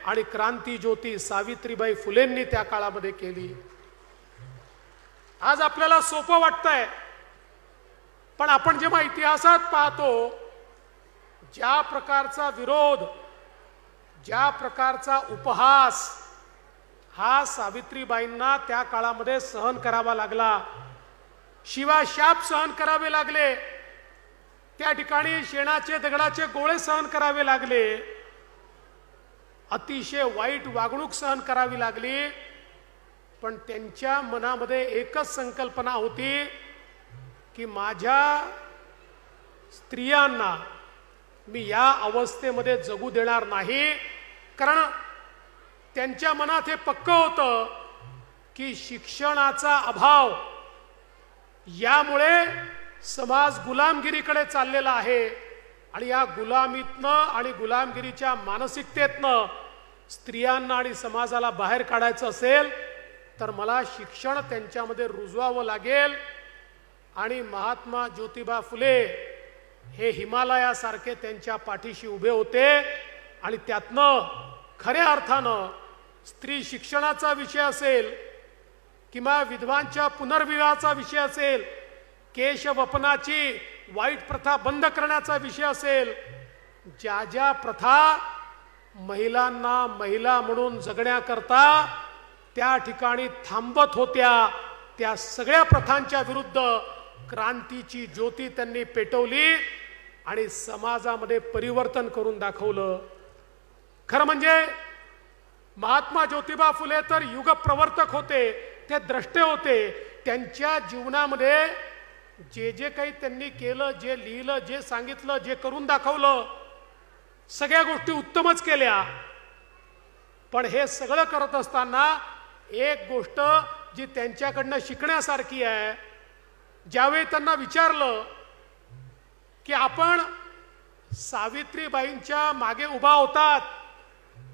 आणि क्रांती ज्योती सावित्रीबाई फुलेंनी त्या काळामध्ये केली. आज आपल्याला सोपं वाटतंय, पण आपण जेव्हा इतिहासात पाहतो ज्या प्रकारचा विरोध, ज्या प्रकारचा उपहास हा सावित्रीबाईंना त्या काळामध्ये सहन करावा लागला, शिवाशाप सहन करावे लागले, त्या ठिकाणी शेणाचे दगडाचे गोळे सहन करावे लागले, अतिशय वाईट वागणूक सहन करावी लागली. पण त्यांच्या मनामध्ये एकच संकल्पना होती की माझ्या स्त्रियांना मी या अवस्थेमध्ये जगू देणार नाही. कारण त्यांच्या मनात हे पक्कं होतं की शिक्षणाचा अभाव यामुळे समाज गुलामगिरीकडे चाललेला आहे आणि या गुलामीतनं आणि गुलामगिरीच्या मानसिकतेतनं स्त्रियांना आणि समाजाला बाहेर काढायचं असेल तर मला शिक्षण त्यांच्यामध्ये रुजवावं लागेल. आणि महात्मा ज्योतिबा फुले हे हिमालयासारखे त्यांच्या पाठीशी उभे होते आणि त्यातनं खऱ्या अर्थानं स्त्री शिक्षणाचा विषय असेल किंवा विधवांच्या पुनर्विवाहाचा विषय असेल, केशवपनाची वाईट प्रथा बंद करण्याचा विषय असेल, ज्या ज्या प्रथा महिलांना महिला म्हणून जगण्याकरता त्या ठिकाणी थांबत होत्या, त्या सगळ्या प्रथांच्या विरुद्ध क्रांतीची ज्योती त्यांनी पेटवली आणि समाजामध्ये परिवर्तन करून दाखवलं. खरं म्हणजे महात्मा ज्योतिबा फुले तर युगप्रवर्तक होते, ते द्रष्टे होते. त्यांच्या जीवनामध्ये जे जे काही त्यांनी केलं, जे लिहिलं, जे सांगितलं, जे करून दाखवलं, सगळ्या गोष्टी उत्तमच केल्या. पण हे सगळं करत असताना एक गोष्ट जी त्यांच्याकडनं शिकण्यासारखी आहे, ज्यावेळी त्यांना विचारलं की आपण सावित्रीबाईंच्या मागे उभा होतात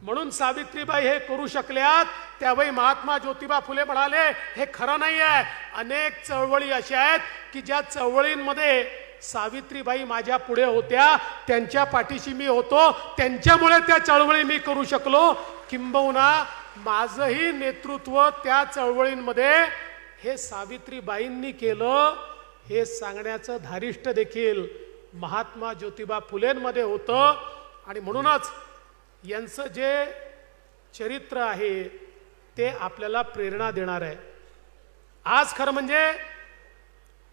म्हणून सावित्रीबाई हे करू शकल्यात, त्यावेळी महात्मा ज्योतिबा फुले म्हणाले हे खरं नाही आहे. अनेक चळवळी अशा आहेत की ज्या चळवळींमध्ये सावित्रीबाई माझ्या पुढे होत्या, त्यांच्या पाठीशी मी होतो, त्यांच्यामुळे त्या चळवळी मी करू शकलो. किंबहुना माझंही नेतृत्व त्या चळवळींमध्ये हे सावित्रीबाईंनी केलं हे सांगण्याचं धारिष्ट देखील महात्मा ज्योतिबा फुलेंमध्ये होतं. आणि म्हणूनच यांचं जे चरित्र आहे ते आपल्याला प्रेरणा देणार आहे. आज खरं म्हणजे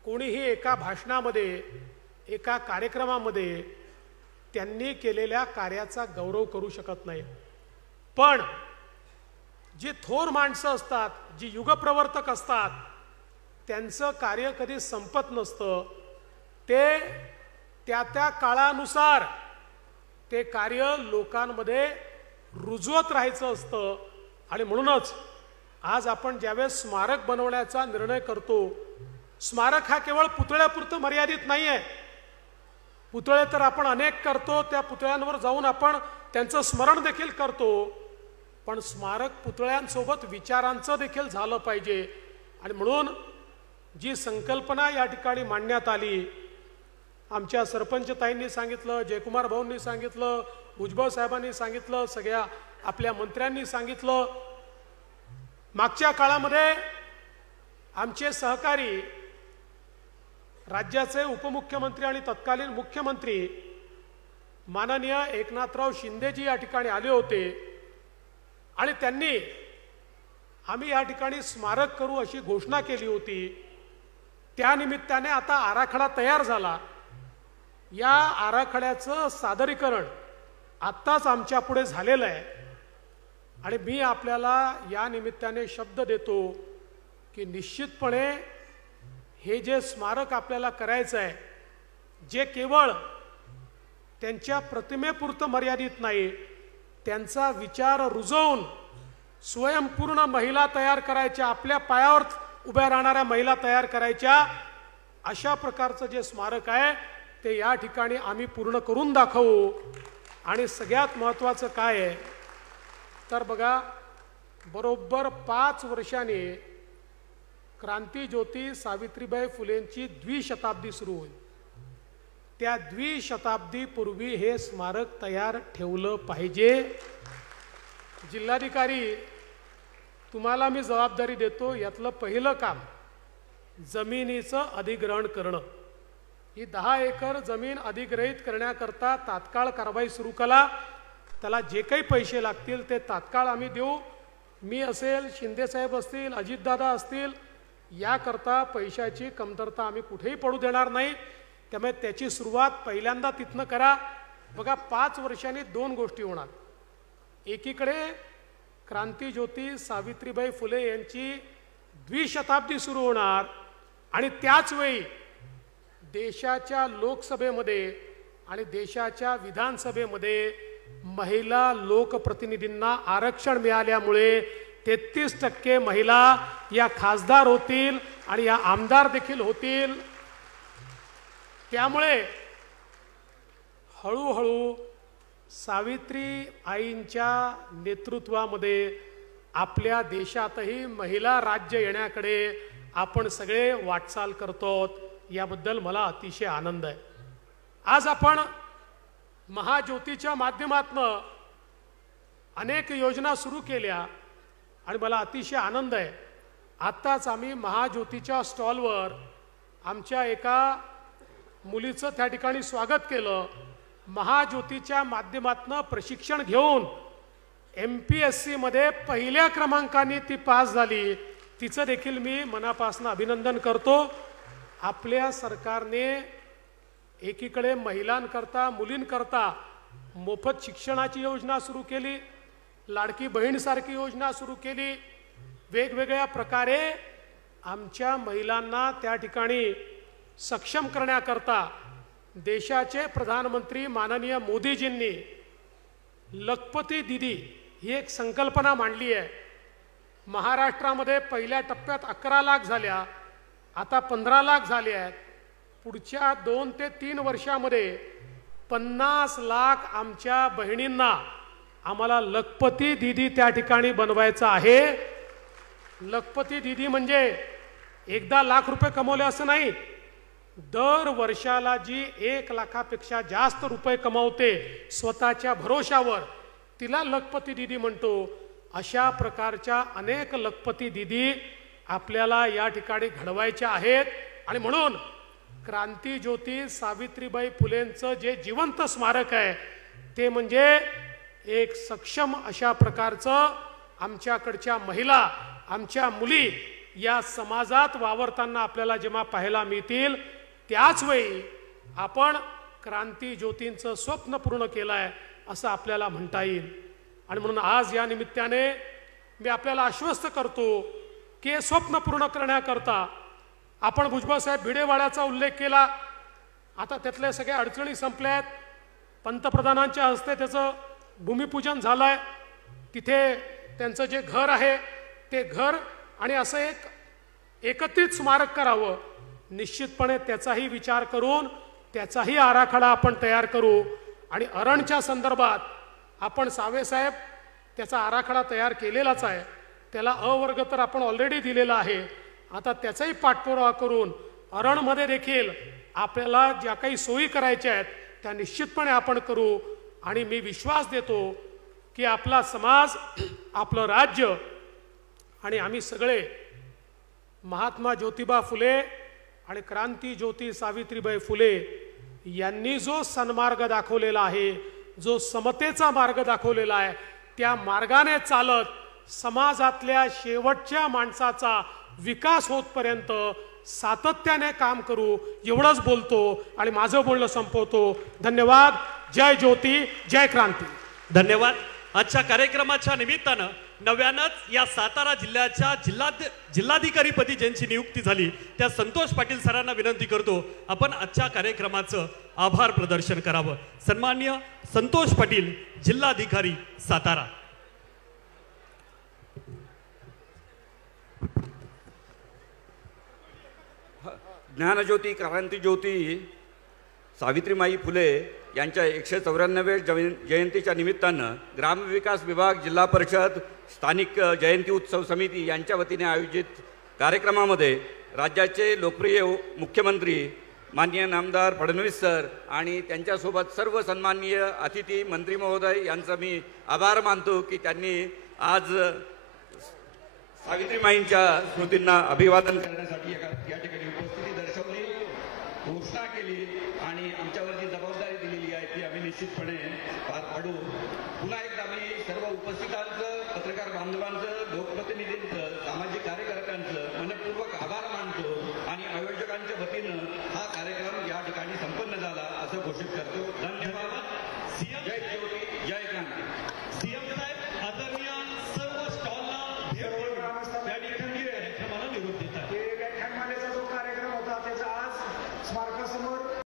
कोणीही एका भाषणामध्ये, एका कार्यक्रमामध्ये त्यांनी केलेल्या कार्याचा गौरव करू शकत नाही. पण जी थोर माणसं असतात, जी युगप्रवर्तक असतात, त्यांचं कार्य कधी संपत नसतं. ते त्या त्या काळानुसार ते कार्य लोकांमध्ये रुजवत राहायचं असतं. आणि म्हणूनच आज आपण ज्यावेळेस स्मारक बनवण्याचा निर्णय करतो, स्मारक हा केवळ पुतळ्यापुरतं मर्यादित नाही आहे. पुतळे तर आपण अनेक करतो, त्या पुतळ्यांवर जाऊन आपण त्यांचं स्मरण देखील करतो. पण स्मारक पुतळ्यांसोबत विचारांचं देखील झालं पाहिजे. आणि म्हणून जी संकल्पना या ठिकाणी मांडण्यात आली, आमच्या सरपंचताईंनी सांगितलं, जयकुमार भाऊंनी सांगितलं, भुजबळ साहेबांनी सांगितलं, सगळ्या आपल्या मंत्र्यांनी सांगितलं. मागच्या काळामध्ये आमचे सहकारी राज्याचे उपमुख्यमंत्री आणि तत्कालीन मुख्यमंत्री माननीय एकनाथराव शिंदेजी या ठिकाणी आले होते आणि त्यांनी आम्ही या ठिकाणी स्मारक करू अशी घोषणा केली होती. त्या निमित्ताने आता आराखडा तयार झाला. या आराखड्याचं सादरीकरण आत्ताच आमच्या पुढे झालेलं आहे. आणि मी आपल्याला या निमित्ताने शब्द देतो की निश्चितपणे हे जे स्मारक आपल्याला करायचं आहे, जे केवळ त्यांच्या प्रतिमेपुरतं मर्यादित नाही, त्यांचा विचार रुजवून स्वयंपूर्ण महिला तयार करायच्या, आपल्या पायावर उभ्या राहणाऱ्या महिला तयार करायच्या, अशा प्रकारचं जे स्मारक आहे ते या ठिकाणी आम्ही पूर्ण करून दाखवू. आणि सगळ्यात महत्त्वाचं काय आहे तर बघा, बरोबर 5 वर्षांनी क्रांतीज्योती सावित्रीबाई फुलेंची द्विशताब्दी सुरू होईल. त्या द्विशताब्दीपूर्वी हे स्मारक तयार ठेवलं पाहिजे. जिल्हाधिकारी, तुम्हाला मी जबाबदारी देतो, यातलं पहिलं काम जमिनीचं अधिग्रहण करणं. ही 10 एकर जमीन अधिग्रहित करण्याकरता तात्काळ कारवाई सुरू करा. त्याला जे काही पैसे लागतील ते तात्काळ आम्ही देऊ. मी असेल, शिंदेसाहेब असतील, अजितदादा असतील, याकरता पैशाची कमतरता आम्ही कुठेही पडू देणार नाही. त्यामुळे त्याची सुरुवात पहिल्यांदा तिथनं करा. बघा, 5 वर्षांनी 2 गोष्टी होणार. एकीकडे क्रांतीज्योती सावित्रीबाई फुले यांची द्विशताब्दी सुरू होणार आणि त्याच वेळी देशाच्या लोकसभेमध्ये आणि देशाच्या विधानसभेमध्ये महिला लोकप्रतिनिधींना आरक्षण मिळाल्यामुळे 33% महिला या खासदार होतील आणि या आमदार देखील होतील. त्यामुळे हळूहळू सावित्री आईंच्या नेतृत्वामध्ये आपल्या देशातही महिला राज्य येण्याकडे आपण सगळे वाटचाल करतो. याबद्दल मला अतिशय आनंद आहे. आज आपण महाज्योतीच्या माध्यमातून अनेक योजना सुरू केल्या आणि मला अतिशय आनंद आहे. आत्ताच आम्ही महाज्योतीच्या स्टॉलवर आमच्या एका मुलीचं त्या ठिकाणी स्वागत केलं. महाज्योतीच्या माध्यमातून प्रशिक्षण घेऊन MPSC मध्ये पहिल्या क्रमांकाने ती पास झाली. तिचं देखील मी मनापासून अभिनंदन करतो. आपल्या सरकारने एकीकडे महिलांकरता, मुलींकरता मोफत शिक्षणाची योजना सुरू केली, लाडकी बहीणसारखी योजना सुरू केली. वेगवेगळ्या प्रकारे आमच्या महिलांना त्या ठिकाणी सक्षम करण्याकरता देशाचे प्रधानमंत्री माननीय मोदीजींनी लखपती दीदी ही एक संकल्पना मांडली आहे. महाराष्ट्रामध्ये पहिल्या टप्प्यात 11 लाख झाल्या, आता 15 लाख झाले आहेत. पुढच्या 2 ते 3 वर्षामध्ये 50 लाख आमच्या बहिणींना आम्हाला लखपती दीदी त्या ठिकाणी बनवायचं आहे. लखपती दीदी म्हणजे एकदा लाख रुपये कमवले असं नाही, दर वर्षाला जी 1 लाखापेक्षा जास्त रुपये कमावते स्वतःच्या भरोशावर, तिला लखपती दीदी म्हणतो. अशा प्रकारच्या अनेक लखपती दीदी आपल्याला या ठिकाणी घडवायच्या आहेत. आणि म्हणून क्रांतीज्योती सावित्रीबाई फुलेंचं जे जिवंत स्मारक आहे ते म्हणजे एक सक्षम अशा प्रकारचं आमच्याकडच्या महिला, आमच्या मुली या समाजात वावरताना आपल्याला जेव्हा पाहायला मिळतील, त्याच वेळी आपण क्रांतीज्योतींचं स्वप्न पूर्ण केलं आहे असं आपल्याला म्हणता येईल. आणि म्हणून आज या निमित्ताने मी आपल्याला आश्वस्त करतो की हे स्वप्न पूर्ण करण्याकरता आपण भुजबळसाहेब भिडेवाड्याचा उल्लेख केला. आता त्यातल्या सगळ्या अडचणी संपल्या आहेत. पंतप्रधानांच्या हस्ते त्याचं भूमिपूजन झालं आहे. तिथे त्यांचं जे घर आहे ते घर आणि असं एक एकत्रित स्मारक करावं. निश्चितपणे त्याचाही विचार करून त्याचाही आराखडा आपण तयार करू. आणि अरणच्या संदर्भात आपण सावेसाहेब त्याचा आराखडा तयार केलेलाच आहे. त्याला अ वर्ग तर आपण ऑलरेडी दिलेला आहे. आता त्याचाही पाठपुरावा करून अरणमध्ये देखील आपल्याला ज्या काही सोयी करायच्या आहेत त्या निश्चितपणे आपण करू. आणि मी विश्वास देतो की आपला समाज, आपलं राज्य आणि आम्ही सगळे महात्मा ज्योतिबा फुले आणि क्रांतीज्योती सावित्रीबाई फुले यांनी जो सन्मार्ग दाखवलेला आहे, जो समतेचा मार्ग दाखवलेला आहे, त्या मार्गाने चालत समाजातल्या शेवटच्या माणसाचा विकास होतपर्यंत सातत्याने काम करू. एवढंच बोलतो आणि माझं बोलणं संपवतो. धन्यवाद. जय ज्योती, जय क्रांती. धन्यवाद. आजच्या कार्यक्रमाच्या निमित्तानं नव्यानंच या सातारा जिल्ह्याच्या जिल्हाधिकारीपदी ज्यांची नियुक्ती झाली त्या संतोष पाटील सरांना विनंती करतो आपण आजच्या कार्यक्रमाचं आभार प्रदर्शन करावं. सन्माननीय संतोष पाटील, जिल्हाधिकारी सातारा. ज्ञानज्योती क्रांतीज्योती सावित्रीमाई फुले यांच्या 194व्या जयंतीच्या निमित्तानं ग्रामविकास विभाग, जिल्हा परिषद, स्थानिक जयंती उत्सव समिती यांच्या वतीने आयोजित कार्यक्रमामध्ये राज्याचे लोकप्रिय मुख्यमंत्री माननीय नामदार फडणवीस सर आणि त्यांच्यासोबत सर्व सन्माननीय अतिथी मंत्री महोदय यांचा मी आभार मानतो की त्यांनी आज सावित्रीमाईंच्या स्मृतींना अभिवादन करण्यासाठी या ठिकाणी उपस्थिती दर्शवली, घोषणा केली आणि आमच्यावर जी जबाबदारी दिलेली आहे ती आम्ही निश्चितपणे पार पाडू. पुन्हा एकदा मी सर्व उपस्थितांचं, पत्रकार बांधवांचं, लोकप्रतिनिधींचं, सामाजिक कार्यकर्त्यांचं मनपूर्वक आभार